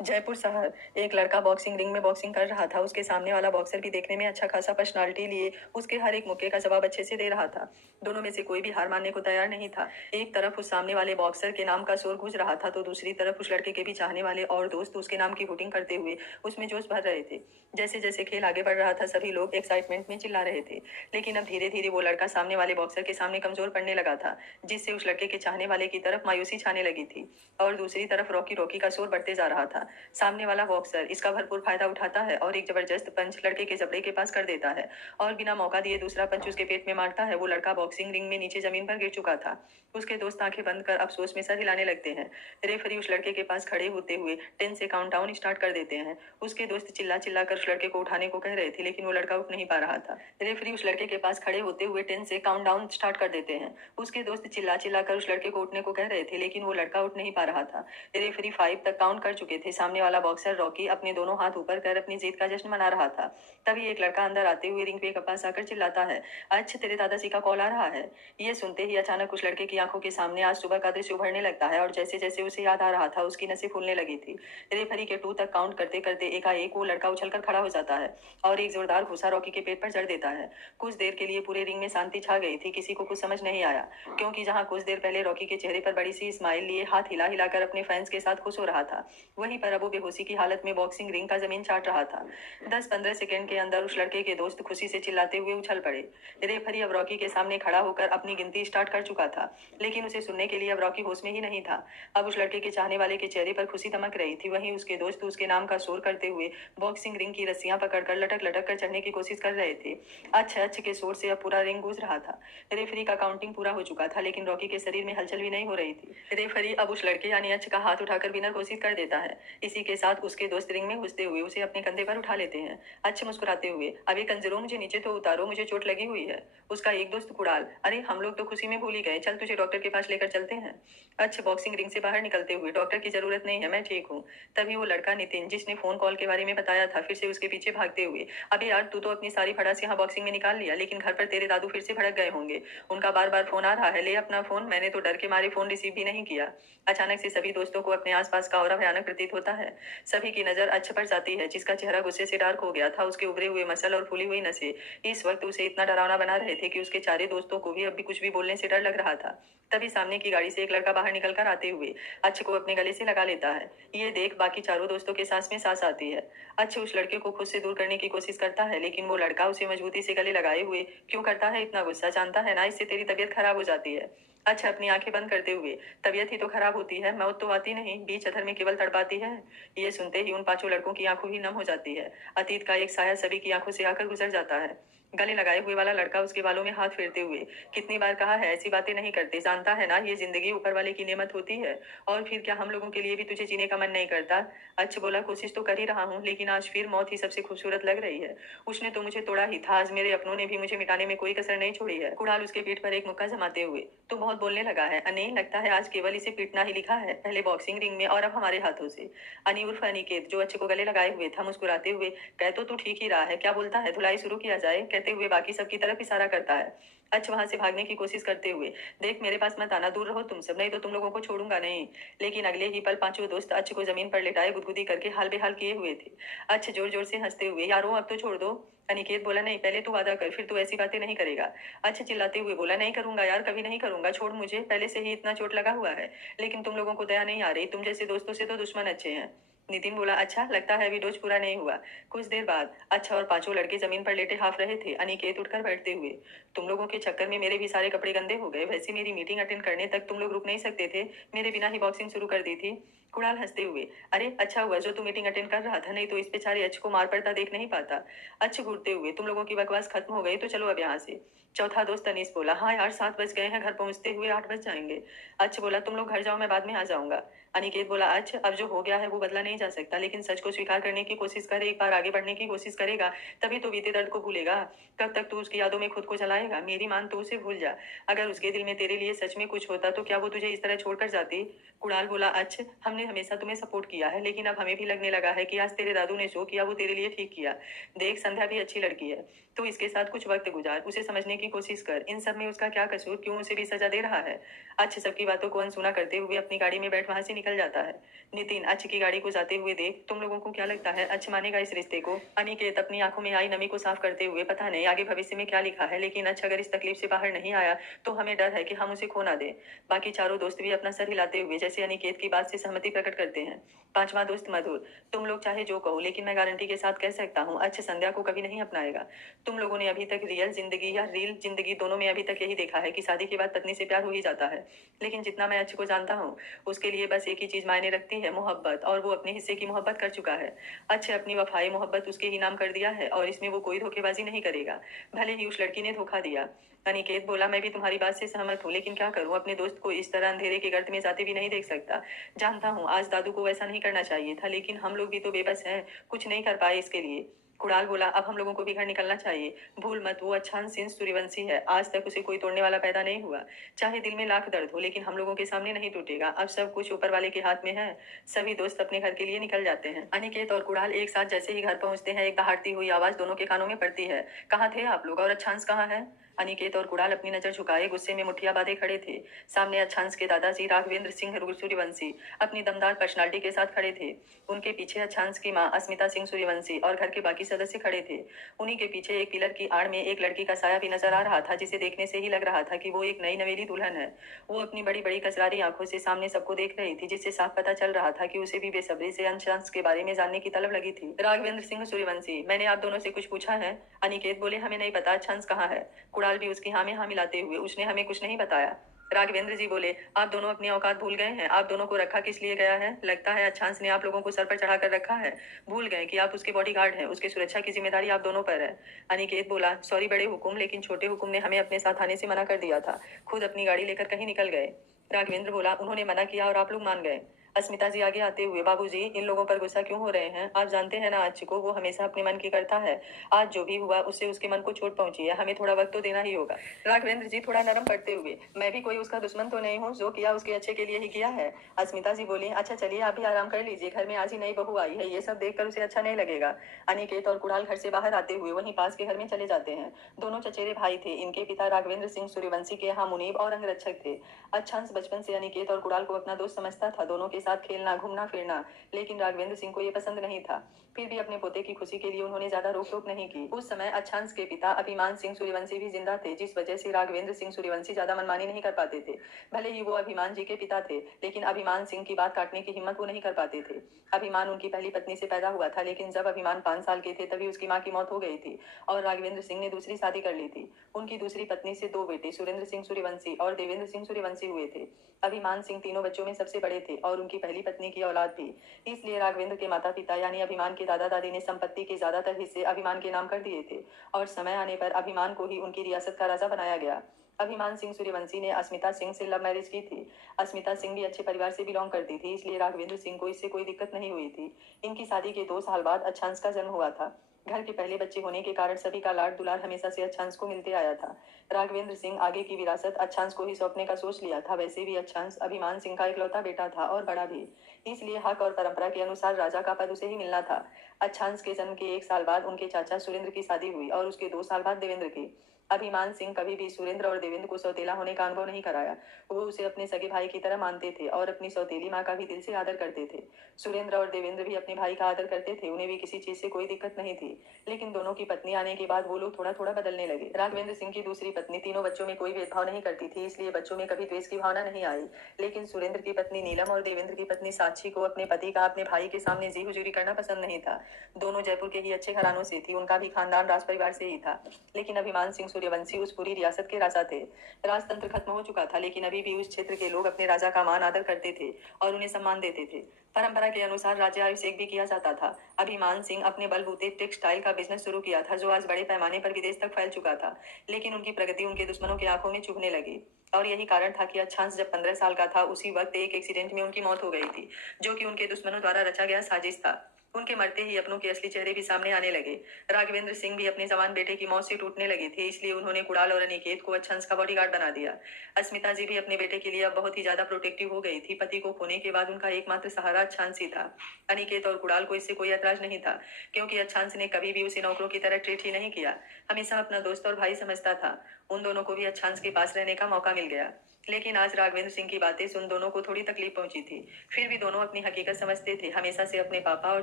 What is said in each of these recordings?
जयपुर शहर। एक लड़का बॉक्सिंग रिंग में बॉक्सिंग कर रहा था। उसके सामने वाला बॉक्सर भी देखने में अच्छा खासा पर्सनालिटी लिए उसके हर एक मुक्के का जवाब अच्छे से दे रहा था। दोनों में से कोई भी हार मानने को तैयार नहीं था। एक तरफ उस सामने वाले बॉक्सर के नाम का शोर गूंज रहा था तो दूसरी तरफ उस लड़के के भी चाहने वाले और दोस्त उसके नाम की हुटिंग करते हुए उसमें जोश भर रहे थे। जैसे जैसे खेल आगे बढ़ रहा था सभी लोग एक्साइटमेंट में चिल्ला रहे थे। लेकिन अब धीरे धीरे वो लड़का सामने वाले बॉक्सर के सामने कमजोर पड़ने लगा था, जिससे उस लड़के के चाहने वाले की तरफ मायूसी छाने लगी थी। और दूसरी तरफ रॉकी रॉकी का शोर बढ़ते जा रहा था। सामने वाला बॉक्सर इसका भरपूर फायदा उठाता है और एक जबरदस्त पंच लड़के के जबड़े के पास कर देता है और बिना मौका दिए दूसरा पंच उसके पेट में मारता है। वो लड़का बॉक्सिंग रिंग में नीचे जमीन पर गिर चुका था। उसके दोस्त आंखें बंद कर अफसोस में सर हिलाने लगते हैं। रेफरी उस लड़के के पास खड़े होते हुए 10 से काउंटडाउन स्टार्ट कर देते हैं। उसके दोस्त चिल्ला चिल्ला कर उस लड़के को उठाने को कह रहे थे लेकिन वो लड़का उठ नहीं पा रहा था। रेफरी उस लड़के के पास खड़े होते हुए 10 से काउंटडाउन स्टार्ट कर देते हैं। उसके दोस्त चिल्ला चिल्ला कर उस लड़के को उठने को कह रहे थे लेकिन वो लड़का उठ नहीं पा रहा था। रेफरी 5 तक काउंट कर चुके थे। सामने वाला बॉक्सर रॉकी अपने दोनों हाथ ऊपर कर अपनी जीत का जश्न मना रहा था। तभी एक लड़का अंदर आते हुए रिंग पे के पास आकर चिल्लाता है, अच्छा तेरे दादाजी का कॉल आ रहा है। ये सुनते ही अचानक उस लड़के की आंखों के सामने आज सुबह का दृश्य उभरने लगता है और जैसे जैसे उसे याद आ रहा था उसकी नसें फूलने लगी थी। रेफरी के 2 तक काउंट करते करते एकाएक वो लड़का उछलकर खड़ा हो जाता है और एक जोरदार घूसा रॉकी के पेट पर जड़ देता है। कुछ देर के लिए पूरे रिंग में शांति छा गई थी। किसी को कुछ समझ नहीं आया, क्योंकि जहां कुछ देर पहले रॉकी के चेहरे पर बड़ी सी स्माइल लिए हाथ हिला हिलाकर अपने फैंस के साथ खुश हो रहा था, वहीं पर अब वो बेहोशी की हालत में बॉक्सिंग रिंग का जमीन चाट रहा था। 10-15 सेकंड के अंदर उस लड़के के दोस्त खुशी से चिल्लाते हुए उछल पड़े। रेफरी अब रॉकी के सामने खड़ा होकर अपनी गिनती स्टार्ट कर चुका था, लेकिन उसे सुनने के लिए अब रॉकी होश में ही नहीं था। अब उस लड़के के चाहने वाले के चेहरे पर खुशी दमक रही थी, वहीं उसके दोस्त उसके नाम का शोर करते हुए बॉक्सिंग रिंग की रस्सियां पकड़कर लटक लटक कर चढ़ने की कोशिश कर रहे थे। अच्छे अच्छे के शोर से अब पूरा रिंग गूंज रहा था। रेफरी का काउंटिंग पूरा हो चुका था लेकिन रॉकी के शरीर में हलचल भी नहीं हो रही थी। रेफरी अब उस लड़के यानी अच्छ का हाथ उठाकर विनर घोषित कर देता है। इसी के साथ उसके दोस्त रिंग में घुसते हुए उसे अपने कंधे पर उठा लेते हैं। अच्छे मुस्कुराते हुए, अभी कंजरों मुझे नीचे तो उतारो, मुझे चोट लगी हुई है। उसका एक दोस्त कुड़ाल, अरे हम लोग तो खुशी में भूल ही गए, चल तुझे डॉक्टर के पास लेकर चलते हैं। अच्छे बॉक्सिंग रिंग से बाहर निकलते हुए, डॉक्टर की जरूरत नहीं है, मैं ठीक हूँ। तभी वो लड़का नितिन जिसने फोन कॉल के बारे में बताया था फिर से उसके पीछे भागते हुए, अभी यार तू तो अपनी सारी भड़ास यहाँ बॉक्सिंग में निकाल लिया, लेकिन घर पर तेरे दादू फिर से भड़क गए होंगे। उनका बार बार फोन आ रहा है, ले अपना फोन। मैंने तो डर के मारे फोन रिसीव भी नहीं किया। अचानक से सभी दोस्तों को अपने आसपास का और भयानक प्रतीत होता है। सभी की नजर अच्छ पर जाती है जिसका चेहरा गुस्से से डार्क हो गया था। उसके उभरे हुए मसल और फूली हुई नसें इस वक्त उसे इतना डरावना बना रहे थे कि उसके चारे दोस्तों को भी अब भी कुछ भी बोलने से डर लग रहा था। तभी सामने की गाड़ी से एक लड़का बाहर निकलकर आते हुए अच्छ को अपने गले से लगा लेता है। ये देख बाकी चारों दोस्तों के सांस में सांस आती है। अच्छ उस लड़के को खुद से दूर करने की कोशिश करता है लेकिन वो लड़का उसे मजबूती से गले लगाए हुए क्यों करता है इतना गुस्सा, जानता है ना इससे तेरी तबीयत खराब हो जाती है। अच्छा अपनी आंखें बंद करते हुए, तबीयत ही तो खराब होती है, मौत तो आती नहीं, बीच अधर में केवल तड़पाती है। ये सुनते ही उन पांचों लड़कों की आंखों ही नम हो जाती है। अतीत का एक साया सभी की आंखों से आकर गुजर जाता है। गले लगाए हुए वाला लड़का उसके बालों में हाथ फेरते हुए, कितनी बार कहा है ऐसी बातें नहीं करते, जानता है ना ये जिंदगी ऊपर वाले की नेमत होती है। और फिर क्या हम लोगों के लिए भी तुझे जीने का मन नहीं करता। अच्छा बोला, कोशिश तो कर ही रहा हूँ लेकिन आज फिर मौत ही सबसे खूबसूरत लग रही है। उसने तो मुझे तोड़ा ही था, आज मेरे अपनों ने भी मुझे मिटाने में कोई कसर नहीं छोड़ी है। कुणाल उसके पीठ पर एक मुक्का जमाते हुए, तू बहुत बोलने लगा है अने, लगता है आज केवल इसे पीटना ही लिखा है, पहले बॉक्सिंग रिंग में और अब हमारे हाथों से। अनी उर्फ अनिकेत जो अच्छे को गले लगाए हुए था मुस्कुराते हुए, कह तो तू ठीक ही रहा है, क्या बोलता है धुलाई शुरू किया जाए, कहते हुए बाकी सबकी तरफ इशारा करता है। अच्छ वहां से भागने की कोशिश करते हुए, देख मेरे पास मत आना, दूर रहो तुम सब, नहीं तो तुम लोगों को छोड़ूंगा नहीं। लेकिन अगले ही पल पांचों दोस्त अच्छ को जमीन पर लेटाए गुदगुदी करके हाल बेहाल किए हुए थे। अच्छ जोर जोर से हंसते हुए, यारो अब तो छोड़ दो। अनिकेत बोला, नहीं पहले तू वादा कर, फिर तू ऐसी बातें नहीं करेगा। अच्छा चिल्लाते हुए बोला, नहीं करूंगा यार, कभी नहीं करूंगा, छोड़ मुझे, पहले से ही इतना चोट लगा हुआ है। लेकिन तुम लोगों को दया नहीं आ रही, तुम जैसे दोस्तों से तो दुश्मन अच्छे हैं। नितिन बोला, अच्छा लगता है अभी डोज पूरा नहीं हुआ। कुछ देर बाद अच्छा और पांचों लड़के जमीन पर लेटे हाफ रहे थे। अनिकेत उठकर बैठते हुए, तुम लोगों के चक्कर में मेरे भी सारे कपड़े गंदे हो गए, वैसे मेरी मीटिंग अटेंड करने तक तुम लोग रुक नहीं सकते थे, मेरे बिना ही बॉक्सिंग शुरू कर दी थी। कुणाल हंसते हुए, अरे अच्छा हुआ जो तू मीटिंग अटेंड कर रहा था, नहीं तो इस बेचारे अच्छ को मार पड़ता देख नहीं पाता। अच्छ घूरते हुए, तुम लोगों की बकवास खत्म हो गई तो चलो अब यहाँ से। चौथा दोस्त अनीस बोला, हाँ यार 7 बज गए हैं, घर पहुंचते हुए 8 बज जाएंगे। अच्छ बोला, तुम लोग घर जाओ, मैं बाद में आ जाऊंगा। अनिकेत बोला, अच्छा अब जो हो गया है वो बदला नहीं जा सकता, लेकिन सच को स्वीकार करने की कोशिश करे, एक बार आगे बढ़ने की कोशिश करेगा तभी तो बीते दर्द को भूलेगा। कब तक तू उसकी यादों में खुद को जलाएगा, मेरी मान तो उसे भूल जा। अगर उसके दिल में तेरे लिए सच में कुछ होता तो क्या वो तुझे इस तरह छोड़कर जाती। कुणाल बोला, अच्छा, हमने हमेशा तुम्हें सपोर्ट किया है, लेकिन अब हमें भी लगने लगा है कि आज तेरे दादू ने जो किया वो तेरे लिए ठीक किया। देख, संध्या भी अच्छी लड़की है, तो इसके साथ कुछ वक्त गुजार, उसे समझने की कोशिश कर। इन सब में उसका क्या कसूर, क्यों उसे भी सजा दे रहा है? अच्छ सबकी बातों को अनसुना करते हुए अपनी गाड़ी में बैठ वहां से निकल जाता है। नितिन अच्छ की गाड़ी को जाते हुए देख, तुम लोगों को क्या लगता है अच्छ मानेगा इस रिश्ते को? अनिकेत अपनी आंखों में आई नमी को साफ करते हुए, पता नहीं आगे भविष्य में क्या लिखा है, लेकिन अच्छ अगर इस तकलीफ से बाहर नहीं आया तो हमें डर है कि हम उसे खो ना दें। बाकी चारों दोस्त भी अपना सर हिलाते हुए जैसे अनिकेत की बात से सहमति प्रकट करते हैं। पांचवा दोस्त मधुर, तुम लोग चाहे जो कहो, लेकिन मैं गारंटी के साथ कह सकता हूँ अच्छ संध्या को कभी नहीं अपनाएगा। तुम लोगों ने अभी तक रियल जिंदगी या रील जिंदगी दोनों में अभी तक यही देखा है कि शादी के बाद पत्नी से प्यार हो ही जाता है, लेकिन जितना मैं अच्छ को जानता हूँ उसके लिए बस एक ही चीज मायने रखती है, मोहब्बत, और वो अपने हिस्से की मोहब्बत कर चुका है। अच्छे अपनी वफाई मोहब्बत उसके ही नाम कर दिया है और इसमें वो कोई धोखेबाजी नहीं करेगा, भले ही उस लड़की ने धोखा दिया। अनिकेत बोला, मैं भी तुम्हारी बात से सहमत हूँ, लेकिन क्या करूँ, अपने दोस्त को इस तरह अंधेरे के गर्त में जाते भी नहीं देख सकता। जानता हूँ आज दादू को वैसा नहीं करना चाहिए था, लेकिन हम लोग भी तो बेबस हैं, कुछ नहीं कर पाए इसके लिए। कुणाल बोला, अब हम लोगों को भी घर निकलना चाहिए। भूल मत, वो अच्छा सिंह सूर्यवंशी है, आज तक उसे कोई तोड़ने वाला पैदा नहीं हुआ। चाहे दिल में लाख दर्द हो, लेकिन हम लोगों के सामने नहीं टूटेगा। अब सब कुछ ऊपर वाले के हाथ में है। सभी दोस्त अपने घर के लिए निकल जाते हैं। अनिकेत और कुणाल एक साथ जैसे ही घर पहुंचते हैं, एक दहाड़ती हुई आवाज दोनों के कानों में पड़ती है, कहाँ थे आप लोग और अच्छांश कहाँ है? अनिकेत और कुणाल अपनी नजर झुकाए गुस्से में मुठ्ठियां बांधे खड़े थे। सामने अच्छांश के दादाजी राघवेंद्र सिंह सूर्यवंशी अपनी दमदार पर्सनालिटी के साथ खड़े थे। उनके पीछे अच्छांश की मां अस्मिता सिंह सूर्यवंशी और घर के बाकी सदस्य खड़े थे। उन्हीं के पीछे एक पिलर की आड़ में एक लड़की का साया भी नजर आ रहा था, जिसे देखने से ही लग रहा था कि वो एक नई नवेली दुल्हन है। वो अपनी बड़ी बड़ी कसरारी आंखों से सामने सबको देख रही थी, जिससे साफ पता चल रहा था कि उसे भी बेसब्री से अच्छांश के बारे में जानने की तलब लगी थी। राघवेंद्र सिंह सूर्यवंशी, मैंने आप दोनों से कुछ पूछा है? अनिकेत बोले, हमें नहीं पता अच्छांश कहाँ है। कुणाल भी उसकी हाँ में हाँ मिलाते हुए, उसने हमें कुछ नहीं बताया। राघवेंद्र जी बोले, आप दोनों अपनी औकात भूल गए हैं, आप दोनों को रखा किस लिए गया है? लगता है अच्छांश ने आप लोगों को सर पर चढ़ा कर रखा है, भूल गए कि आप उसके बॉडीगार्ड हैं, उसकी सुरक्षा की जिम्मेदारी आप दोनों पर है। अनिकेत बोला, सॉरी बड़े हुकुम, लेकिन छोटे हुकुम ने हमें अपने साथ आने से मना कर दिया था, खुद अपनी गाड़ी लेकर कहीं निकल गए। राघवेंद्र बोला, उन्होंने मना किया और आप लोग मान गए? अस्मिता जी आगे आते हुए, बाबूजी इन लोगों पर गुस्सा क्यों हो रहे हैं? आप जानते हैं ना अच्छी को, वो हमेशा अपने मन की करता है। आज जो भी हुआ उससे उसके मन को चोट पहुंची है, हमें थोड़ा वक्त तो देना ही होगा। राघवेंद्र जी थोड़ा नरम पड़ते हुए, मैं भी कोई उसका दुश्मन तो नहीं हूँ, जो किया उसके अच्छे के लिए ही किया है। अस्मिता जी बोली, अच्छा चलिए आप भी आराम कर लीजिए, घर में आज ही नई बहू आई है, ये सब देखकर उसे अच्छा नहीं लगेगा। अनिकेत और कुणाल घर से बाहर आते हुए वहीं पास के घर में चले जाते हैं। दोनों चचेरे भाई थे, इनके पिता राघवेंद्र सिंह सूर्यवंशी के यहाँ मुनीब और अंगरक्षक थे। अच्छांश बचपन से अनिकेत और कुणाल को अपना दोस्त समझता था, दोनों के साथ खेलना घूमना फिरना, लेकिन राघवेंद्र सिंह को ये पसंद नहीं था। फिर भी अपने पोते की खुशी के लिए उन्होंने ज्यादा रोक टोक नहीं की। उस समय अच्छांश के पिता अभिमान सिंह सूर्यवंशी भी जिंदा थे, जिस वजह से राघवेंद्र सिंह सूर्यवंशी ज्यादा मनमानी नहीं कर पाते थे। भले ही वो अभिमान जी के पिता थे, लेकिन अभिमान सिंह की बात काटने की हिम्मत वो नहीं कर पाते थे। अभिमान उनकी पहली पत्नी से पैदा हुआ था, लेकिन जब अभिमान 5 साल के थे तभी उसकी माँ की मौत हो गई थी और राघवेंद्र सिंह ने दूसरी शादी कर ली थी। उनकी दूसरी पत्नी से 2 बेटे सुरेंद्र सिंह सूर्यवंशी और देवेंद्र सिंह सूर्यवंशी हुए थे। अभिमान सिंह तीनों बच्चों में सबसे बड़े थे और उनकी पहली पत्नी की औलाद भी। इसलिए राघवेंद्र के माता पिता यानी अभिमान के दादा दादी ने संपत्ति के ज्यादातर हिस्से अभिमान के नाम कर दिए थे और समय आने पर अभिमान को ही उनकी रियासत का राजा बनाया गया। अभिमान सिंह सूर्यवंशी ने अस्मिता सिंह से लव मैरिज की थी। अस्मिता सिंह भी अच्छे परिवार से बिलोंग करती थी, इसलिए राघवेंद्र सिंह को इससे कोई दिक्कत नहीं हुई थी। इनकी शादी के 2 साल बाद अच्छांश का जन्म हुआ था। घर के पहले बच्चे होने के कारण सभी का लाड दुलार हमेशा से अच्छांश को मिलते आया था। राघवेंद्र सिंह आगे की विरासत अच्छांश को ही सौंपने का सोच लिया था। वैसे भी अच्छांश अभिमान सिंह का इकलौता बेटा था और बड़ा भी, इसलिए हक और परंपरा के अनुसार राजा का पद उसे ही मिलना था। अच्छांश के जन्म के 1 साल बाद उनके चाचा सुरेंद्र की शादी हुई और उसके 2 साल बाद देवेंद्र की। अभिमान सिंह कभी भी सुरेंद्र और देवेंद्र को सौतेला होने का अनुभव नहीं कराया। वो उसे अपने सगे भाई की तरह मानते थे और अपनी सौतेली माँ का भी दिल से आदर करते थे। सुरेंद्र और देवेंद्र भी अपने भाई का आदर करते थे, उन्हें भी किसी चीज से कोई दिक्कत नहीं थी। लेकिन दोनों की पत्नी आने के बाद वो लोग थोड़ा थोड़ा बदलने लगे। राघवेंद्र सिंह की दूसरी पत्नी तीनों बच्चों में कोई भेदभाव नहीं करती थी, इसलिए बच्चों में कभी द्वेष की भावना नहीं आई। लेकिन सुरेंद्र की पत्नी नीलम और देवेंद्र की पत्नी साक्षी को अपने पति का अपने भाई के सामने जी हुजूरी करना पसंद नहीं था। दोनों जयपुर के ही अच्छे घरानों से थी, उनका भी खानदान राज परिवार से ही था। लेकिन अभिमान सिंह सूर्यवंशी उस पूरी रियासत के राजा थे। राजतंत्र खत्म हो चुका था, लेकिन अभी भी उस क्षेत्र के लोग अपने राजा का मान आदर करते थे और उन्हें सम्मान देते थे। परंपरा के अनुसार राज्याभिषेक भी किया जाता था। अभिमान सिंह अपने बलबूते टेक्सटाइल का बिजनेस शुरू किया था, जो आज बड़े पैमाने पर विदेश तक फैल चुका था। लेकिन उनकी प्रगति उनके दुश्मनों की आंखों में चुभने लगी और यही कारण था कि अच्छांश जब 15 साल का था, उसी वक्त एक एक्सीडेंट में उनकी मौत हो गई थी, जो कि उनके दुश्मनों द्वारा रचा गया साजिश था। उनके मरते ही अपनों के असली चेहरे भी सामने आने लगे। राघवेंद्र सिंह भी अपने जवान बेटे की मौत से टूटने लगे थे, इसलिए उन्होंने कुणाल और अनिकेत को अच्छंस का बॉडीगार्ड बना दिया। अस्मिता जी भी अपने बेटे के लिए अब बहुत ही ज्यादा प्रोटेक्टिव हो गई थी। पति को खोने के बाद उनका एकमात्र सहारा अच्छांस ही था। अनिकेत और कुणाल को इससे कोई ऐतराज नहीं था, क्योंकि अच्छांस ने कभी भी उसे नौकरों की तरह ट्रीट ही नहीं किया, हमेशा अपना दोस्त और भाई समझता था। उन दोनों को भी अच्छांस के पास रहने का मौका मिल गया। लेकिन आज राघवेंद्र सिंह की बातें सुन दोनों को थोड़ी तकलीफ पहुंची थी। फिर भी दोनों अपनी हकीकत समझते थे। हमेशा से अपने पापा और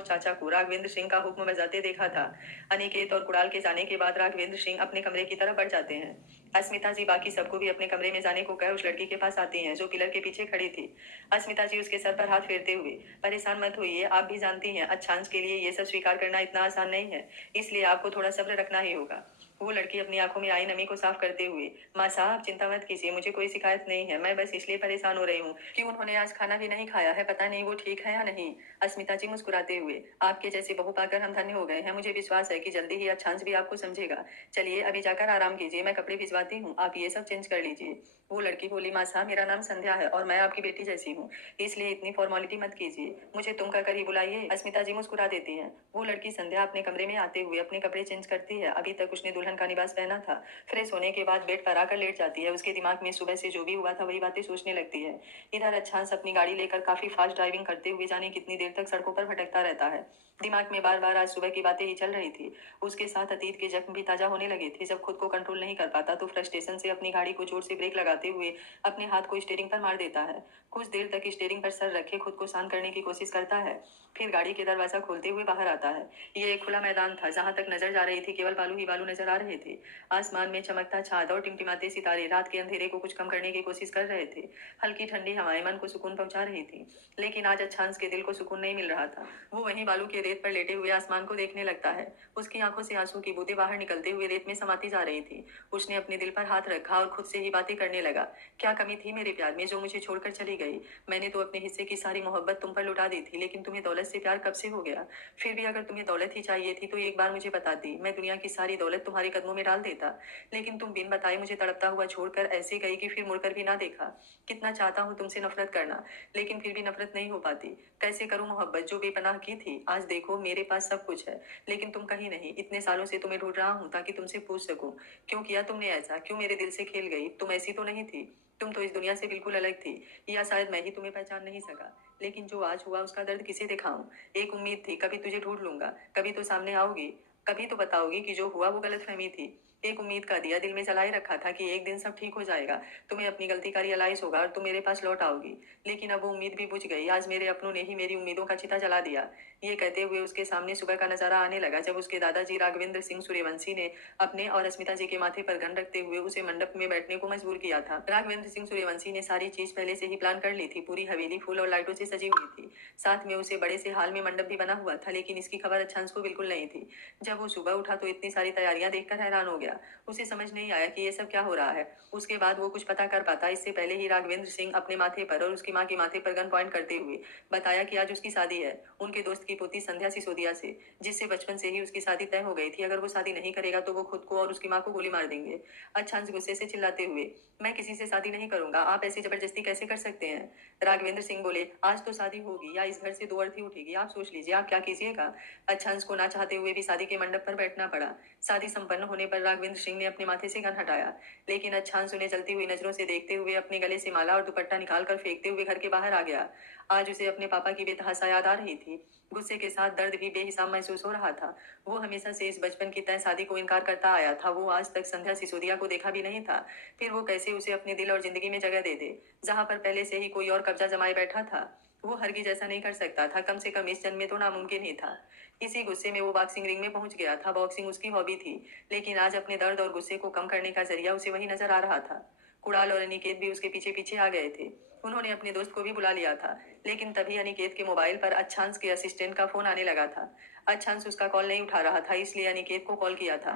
चाचा को राघवेंद्र सिंह का हुक्म बजाते देखा था। अनिकेत और कुणाल के जाने के बाद राघवेंद्र सिंह अपने कमरे की तरफ बढ़ जाते हैं। अस्मिता जी बाकी सबको भी अपने कमरे में जाने को कह उस लड़की के पास आती हैं जो पिलर के पीछे खड़ी थी। अस्मिता जी उसके सर पर हाथ फेरते हुए, परेशान मत होइए, आप भी जानती हैं अच्छांस के लिए ये सब स्वीकार करना इतना आसान नहीं है, इसलिए आपको थोड़ा सब्र रखना ही होगा। वो लड़की अपनी आंखों में आई नमी को साफ करते हुए, माँ साहब चिंता मत कीजिए, मुझे कोई शिकायत नहीं है, मैं बस इसलिए परेशान हो रही हूँ कि उन्होंने आज खाना भी नहीं खाया है, पता नहीं वो ठीक है या नहीं। अस्मिता जी मुस्कुराते हुए, आपके जैसे बहू पाकर हम धन्य हो गए हैं, मुझे विश्वास है कि जल्दी ही अच्छांस भी आपको समझेगा। चलिए अभी जाकर आराम कीजिए, मैं कपड़े भिजवाती हूँ, आप ये सब चेंज कर लीजिए। वो लड़की बोली, माँ साहब मेरा नाम संध्या है और मैं आपकी बेटी जैसी हूँ, इसलिए इतनी फॉर्मेलिटी मत कीजिए, मुझे तुम कहकर ही बुलाइए। अस्मिता जी मुस्कुरा देती हैं। वो लड़की संध्या अपने कमरे में आते हुए अपने कपड़े चेंज करती है। अभी तक उसने दुल्हन का लिबास पहना था। फ्रेश होने के बाद बेड पर आकर लेट जाती है। उसके दिमाग में सुबह से जो भी हुआ था वही बातें सोचने लगती है। इधर अच्छांस अपनी गाड़ी लेकर काफी फास्ट ड्राइविंग करते हुए जाने कितनी देर तक सड़कों पर भटकता रहता है। दिमाग में बार बार आज सुबह की बातें ही चल रही थी। उसके साथ अतीत के जख्म भी ताजा होने लगे थे। जब खुद को कंट्रोल नहीं कर पाता तो फ्रस्ट्रेशन से अपनी गाड़ी को जोर से ब्रेक लगाते हुए अपने हाथ को स्टीयरिंग पर मार देता है। कुछ देर तक स्टीयरिंग पर सर रखे खुद को शांत करने की कोशिश करता है। फिर गाड़ी के दरवाजा खोलते हुए बाहर आता है। ये एक खुला मैदान था, जहां तक नजर जा रही थी केवल बालू ही बालू नजर आ रहे थे। आसमान में चमकता चांद और टिमटिमाते सितारे रात के अंधेरे को कुछ कम करने की कोशिश कर रहे थे। हल्की ठंडी हवाएं मन को सुकून पहुंचा रही थी। लेकिन आज अच्छांस के दिल को सुकून नहीं मिल रहा था। वो वहीं बालू के रेत पर लेटे हुए आसमान को देखने लगता है। उसकी आंखों से आंसू की बूंदें बाहर निकलते हुए रेत में समाती जा रही थी। उसने अपने दिल पर हाथ रखा और खुद से ही बातें करने लगा। क्या कमी थी मेरे प्यार में जो मुझे छोड़कर चली गई? मैंने तो अपने हिस्से की सारी मोहब्बत तुम पर लुटा दी थी, लेकिन तुम्हें दौलत से प्यार कब से हो गया? फिर भी अगर तुम्हें दौलत ही चाहिए थी तो एक बार मुझे बताती, मैं दुनिया की सारी दौलत तुम्हारे कदमों में डाल देता। लेकिन तुम बिन बताए मुझे तड़पता हुआ छोड़कर ऐसे गई कि फिर मुड़कर भी ना देखा। कितना चाहता हूँ तुमसे नफरत करना, लेकिन फिर भी नफरत नहीं हो पाती। कैसे करूँ मोहब्बत जो बेपनाह की थी? आज देखो मेरे पास सब कुछ है, लेकिन तुम कहीं नहीं। इतने सालों से तुम्हें ढूंढ रहा हूँ ताकि तुमसे पूछ सकूं, क्यों किया तुमने ऐसा? क्यों मेरे दिल से खेल गई? तुम ऐसी तो नहीं थी। तुम तो इस दुनिया से बिल्कुल अलग थी, या शायद मैं ही तुम्हें पहचान नहीं सका। लेकिन जो आज हुआ उसका दर्द किसे दिखाऊं? एक उम्मीद थी कभी तुझे ढूंढ लूंगा, कभी तो सामने आओगी, कभी तो बताओगी कि जो हुआ वो गलतफहमी थी। एक उम्मीद का दिया दिल में जलाए रखा था कि एक दिन सब ठीक हो जाएगा, तुम्हें अपनी गलती का रियलाइज होगा और तुम मेरे पास लौट आओगी। लेकिन अब वो उम्मीद भी बुझ गई। आज मेरे अपनों ने ही मेरी उम्मीदों का चिता जला दिया। ये कहते हुए उसके सामने सुबह का नजारा आने लगा, जब उसके दादाजी राघवेंद्र सिंह सूर्यवंशी ने अपने और अस्मिता जी के माथे पर गन रखते हुए उसे मंडप में बैठने को मजबूर किया था। राघवेंद्र सिंह सूर्यवंशी ने सारी चीज पहले से ही प्लान कर ली थी। पूरी हवेली फूल और लाइटों से सजी हुई थी। साथ में उसे बड़े से हाल में मंडप भी बना हुआ था, लेकिन इसकी खबर अच्छांश को बिल्कुल नहीं थी। जब वो सुबह उठा तो इतनी सारी तैयारियां देखकर हैरान हो गया। उसे समझ नहीं आया कि ये सब क्या हो रहा है। उसके बाद वो कुछ पता कर पाता इससे पहले ही राघवेंद्र सिंह अपने माथे पर और उसकी माँ के माथे पर गन पॉइंट करते हुए बताया कि आज उसकी शादी है उनके दोस्त की पोती संध्या सिसोदिया से, जिससे बचपन से ही उसकी शादी तय हो गई थी। अगर वो शादी नहीं करेगा तो वो खुद को और उसकी माँ को गोली मार देंगे। अच्छांश गुस्से से चिल्लाते हुए, मैं किसी से शादी नहीं करूंगा, आप ऐसी जबरदस्ती कैसे कर सकते हैं? राघवेंद्र सिंह बोले, आज तो शादी होगी या इस घर से दो अर्थी उठेगी, आप सोच लीजिए आप क्या कीजिएगा। अच्छांश को ना चाहते हुए भी शादी के मंडप पर बैठना पड़ा। शादी संपन्न होने पर राघवेंद्र सिंह ने अपने माथे से गन हटाया, लेकिन अच्छांश उन्हें जलती हुई नजरों से देखते हुए अपने गले से माला और दुपट्टा निकालकर फेंकते हुए घर के बाहर आ गया। आज उसे अपने पापा की बेतहाशा याद आ रही थी। गुस्से के साथ दर्द भी बेहिसाब महसूस हो रहा था। वो हमेशा से इस बचपन की तय शादी को इनकार करता आया था। वो आज तक संध्या सिसोदिया को देखा भी नहीं था, फिर वो कैसे उसे अपने दिल और जिंदगी में जगह दे दे, जहां पर पहले से ही कोई और कब्जा जमाए बैठा था। वो हरगिज ऐसा नहीं कर सकता था, कम से कम इस जन्म में तो नामुमकिन ही था। इसी गुस्से में वो बॉक्सिंग रिंग में पहुंच गया था। बॉक्सिंग उसकी हॉबी थी, लेकिन आज अपने दर्द और गुस्से को कम करने का जरिया उसे वही नजर आ रहा था। कुणाल और अनिकेत भी उसके पीछे पीछे आ गए थे। उन्होंने अपने दोस्त को भी बुला लिया था, लेकिन तभी अनिकेत के मोबाइल पर अच्छांश के असिस्टेंट का फोन आने लगा था। अच्छांश उसका कॉल नहीं उठा रहा था, इसलिए अनिकेत को कॉल किया था।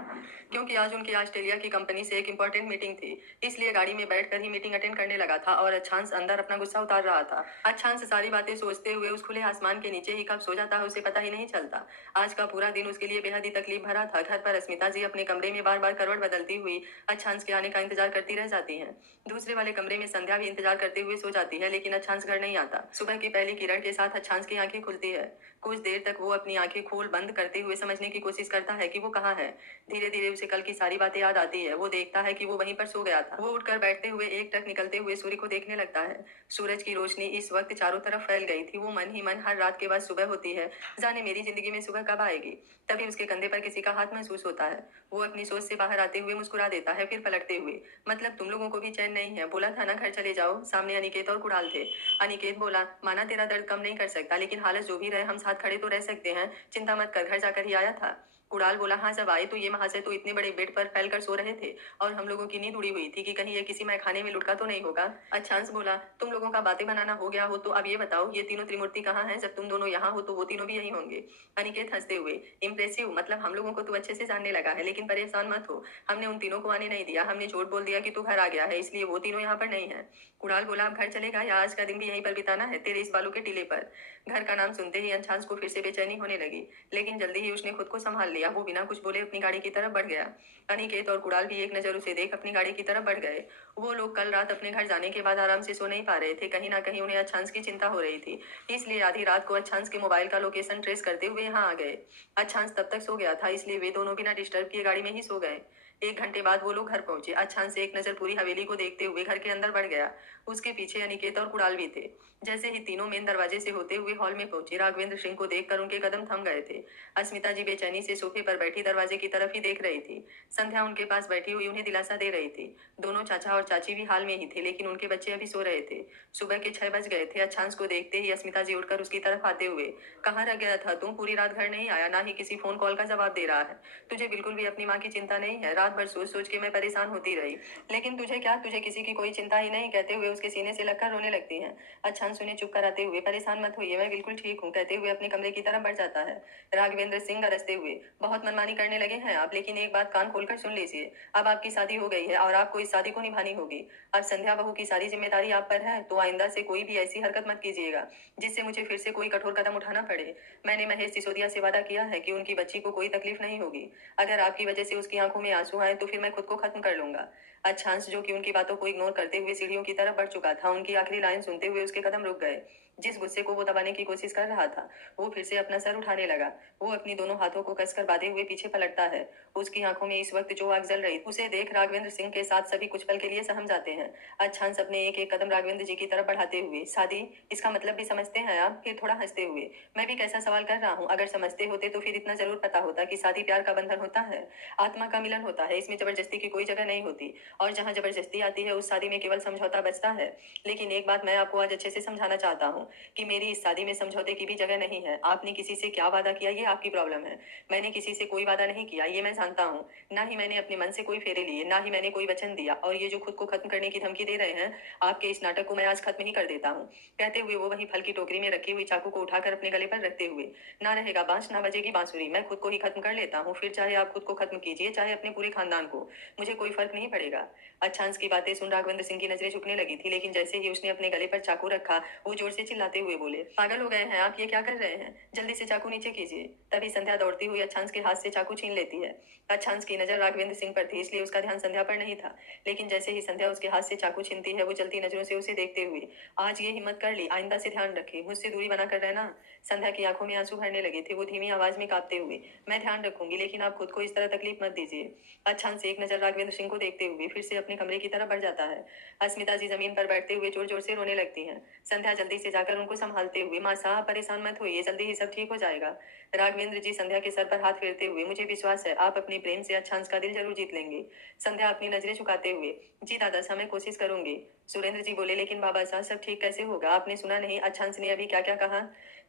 क्योंकि आज उनकी ऑस्ट्रेलिया की कंपनी से एक इंपॉर्टेंट मीटिंग थी, इसलिए गाड़ी में बैठकर ही मीटिंग अटेंड करने लगा था और अच्छांश अंदर अपना गुस्सा उतार रहा था। अच्छांश सारी बातें सोचते हुए उस खुले आसमान के नीचे ही कब सो जाता है उसे पता ही नहीं चलता। आज का पूरा दिन उसके लिए बेहद ही तकलीफ भरा था। घर पर अस्मिता जी अपने कमरे में बार बार करवट बदलती हुई अच्छांश के आने का इंतजार करती रह जाती हैं। दूसरे वाले कमरे में संध्या भी इंतजार करते हुए सो जाती है, लेकिन अच्छांश घर नहीं आता। सुबह की पहली किरण के साथ अच्छांश की आंखें खुलती है। कुछ देर तक वो अपनी आंखें खोल बंद करते हुए समझने की कोशिश करता है कि वो कहाँ है। धीरे धीरे उसे कल की सारी बातें याद आती है। वो देखता है कि वो वहीं पर सो गया था। वो उठकर बैठते हुए एक टक निकलते हुए सूर्य को देखने लगता है। सूरज की रोशनी इस वक्त चारों तरफ फैल गई थी। वो मन ही मन हर रात के बाद सुबह होती है, जाने मेरी जिंदगी में सुबह कब आएगी। तभी उसके कंधे पर किसी का हाथ महसूस होता है। वो अपनी सोच से बाहर आते हुए मुस्कुरा देता है, फिर पलटते हुए, मतलब तुम लोगों को भी चैन नहीं है? बोला था ना घर चले जाओ। सामने अनिकेत और कुणाल थे। अनिकेत बोला, माना तेरा दर्द कम नहीं कर सकता, लेकिन हालत जो भी रहे हम साथ खड़े तो रह सकते हैं। चिंता मत कर, घर जाकर ही आया था। कुणाल बोला, हाँ जब आए तो ये महाशय तो इतने बड़े बेड पर फैलकर सो रहे थे और हम लोगों की नींद उड़ी हुई थी कि कहीं ये किसी मैखाने में लुढ़का तो नहीं होगा। अच्छांश बोला, तुम लोगों का बातें बनाना हो गया हो तो अब ये बताओ, ये तीनों त्रिमूर्ति कहाँ हैं? जब तुम दोनों यहाँ हो तो वो तीनों भी यही होंगे। अनिकेत हंसते हुए, इम्प्रेसिव, मतलब हम लोगों को तू अच्छे से जानने लगा है, लेकिन परेशान मत हो, हमने उन तीनों को आने नहीं दिया। हमने झूठ बोल दिया कि तू घर आ गया है, इसलिए वो तीनों यहाँ पर नहीं है। कुणाल बोला, अब घर चलेगा या आज का दिन भी यहीं पर बिताना है तेरे इस बालू के टीले पर? घर का नाम सुनते ही अच्छांश को फिर से बेचैनी होने लगी, लेकिन जल्दी ही उसने खुद को संभाल लिया। वो बिना कुछ बोले अपनी गाड़ी की तरफ बढ़ गया। अनिकेत और कुणाल भी एक नजर उसे देख अपनी गाड़ी की तरफ बढ़ गए। वो लोग कल रात अपने घर जाने के बाद आराम से सो नहीं पा रहे थे। कहीं ना कहीं उन्हें अच्छांश की चिंता हो रही थी, इसलिए आधी रात को अच्छांश के मोबाइल का लोकेशन ट्रेस करते हुए यहाँ आ गए। अच्छांश तब तक सो गया था, इसलिए वे दोनों बिना डिस्टर्ब किए गाड़ी में ही सो गए। 1 घंटे बाद वो लोग घर पहुंचे। अच्छांश से एक नजर पूरी हवेली को देखते हुए घर के अंदर बढ़ गया। उसके पीछे अनिकेत और कुणाल भी थे। जैसे ही तीनों मेन दरवाजे से होते हुए हॉल में पहुंचे, राघवेंद्र सिंह को देखकर उनके कदम थम गए थे। अस्मिता जी बेचैनी से सोफे पर बैठी दरवाजे की तरफ ही देख रही थी। संध्या उनके पास बैठी हुई उन्हें दिलासा दे रही थी। दोनों चाचा और चाची भी हाल में ही थे, लेकिन उनके बच्चे अभी सो रहे थे। सुबह के 6 बज गए थे। अच्छांश को देखते ही अस्मिता जी उठकर उसकी तरफ आते हुए, कहाँ रह गया था तुम? पूरी रात घर नहीं आया, ना ही किसी फोन कॉल का जवाब दे रहा है। तुझे बिल्कुल भी अपनी माँ की चिंता नहीं है? रात भर सोच सोच के मैं परेशान होती रही, लेकिन तुझे क्या, तुझे किसी की कोई चिंता ही नहीं, कहते हुए उसके सीने से लगकर रोने लगती है। अच्छांश उन्हें चुप कराते हुए, परेशान मत होइए, मैं बिल्कुल ठीक हूँ, कहते हुए अपने कमरे की तरफ बढ़ जाता है। राघवेंद्र सिंह गरजते हुए, बहुत मनमानी करने लगे हैं आप, लेकिन एक बात कान खोलकर सुन लीजिए, अब आपकी शादी हो गई है और आपको इस शादी को निभानी होगी। अब संध्या बहू की सारी जिम्मेदारी आप पर है, तो आइंदा से कोई भी ऐसी हरकत मत कीजिएगा जिससे मुझे फिर से कोई कठोर कदम उठाना पड़े। मैंने महेश सिसोदिया से वादा किया है कि उनकी बच्ची को कोई तकलीफ नहीं होगी। अगर आपकी वजह से उसकी आंखों में आंसू आए तो फिर मैं खुद को खत्म कर लूंगा। अच्छांश, जो कि उनकी बातों को इग्नोर करते हुए सीढ़ियों की तरफ बढ़ चुका था, उनकी आखिरी लाइन सुनते हुए उसके कदम रुक गए। जिस गुस्से को वो दबाने की कोशिश कर रहा था, वो फिर से अपना सर उठाने लगा। वो अपनी दोनों हाथों को कसकर बांधे हुए पीछे पलटता है। उसकी आंखों में इस वक्त जो आग जल रही, उसे देख राघवेंद्र सिंह के साथ सभी कुछ पल के लिए सहम जाते हैं। अच्छांश अपने एक एक कदम राघवेंद्र जी की तरफ बढ़ाते हुए, शादी, इसका मतलब भी समझते हैं आप? फिर थोड़ा हंसते हुए, मैं भी कैसा सवाल कर रहा हूँ, अगर समझते होते तो फिर इतना जरूर पता होता कि शादी प्यार का बंधन होता है, आत्मा का मिलन होता है, इसमें जबरदस्ती की कोई जगह नहीं होती। और जहाँ जबरदस्ती आती है उस शादी में केवल समझौता बचता है। लेकिन एक बात मैं आपको आज अच्छे से समझाना चाहता हूँ कि मेरी इस शादी में समझौते की भी जगह नहीं है। आपने किसी से क्या वादा किया ये आपकी प्रॉब्लम है। मैंने किसी से कोई वादा नहीं किया, ये मैं जानता हूँ। ना ही मैंने अपने मन से कोई फेरे लिए, ना ही मैंने कोई वचन दिया। और ये जो खुद को खत्म करने की धमकी दे रहे हैं, आपके इस नाटक को मैं आज खत्म ही कर देता हूँ। कहते हुए वो वही फल की टोकरी में रखी हुई चाकू को उठाकर अपने गले पर रखते हुए, ना रहेगा बांस ना बजेगी बांसुरी, मैं खुद को ही खत्म कर लेता हूँ। फिर चाहे आप खुद को खत्म कीजिए, चाहे अपने पूरे खानदान को, मुझे कोई फर्क नहीं पड़ेगा। अच्छांश की बातें सुन राघवेंद्र सिंह की नजरें झुकने लगी थी, लेकिन जैसे ही उसने अपने गले पर चाकू रखा, वो जोर से चिल्लाते हुए बोले, पागल हो गए हैं आप, ये क्या कर रहे हैं? जल्दी से चाकू नीचे कीजिए। तभी संध्या दौड़ती हुई अच्छांश के हाथ से चाकू छीन लेती है। अच्छांश की नजर राघवेंद्र सिंह पर थी, इसलिए उसका ध्यान संध्या पर नहीं था। लेकिन जैसे ही संध्या उसके हाथ से चाकू छीनती है, वो चलती नजरों से उसे देखते हुए, आज ये हिम्मत कर ली, आइंदा से ध्यान रखे, मुझसे दूरी बना कर रहना। संध्या की आंखों में आंसू भरने लगे थे। वो धीमी आवाज में कांपते हुए, मैं ध्यान रखूंगी, लेकिन आप खुद को इस तरह तकलीफ मत दीजिए। अच्छांश से एक नजर राघवेंद्र सिंह को देखते हुए फिर से अपने कमरे की तरफ बढ़ जाता है। अस्मिता जी जमीन पर बैठते हुए जोर जोर से रोने लगती हैं। संध्या जल्दी से जाकर उनको संभालते हुए, माँ साहब परेशान मत होइए, जल्दी ही सब ठीक हो जाएगा। राघवेंद्र जी संध्या के सर पर हाथ फेरते हुए, मुझे विश्वास है आप अपने प्रेम से अच्छांश का दिल जरूर जीत लेंगे। संध्या अपनी नजरें झुकाते हुए, जी दादा साहब मैं कोशिश करूंगी। सुरेंद्र जी बोले, लेकिन बाबा साहब सब ठीक कैसे होगा? आपने सुना नहीं अच्छांश ने अभी क्या क्या कहा?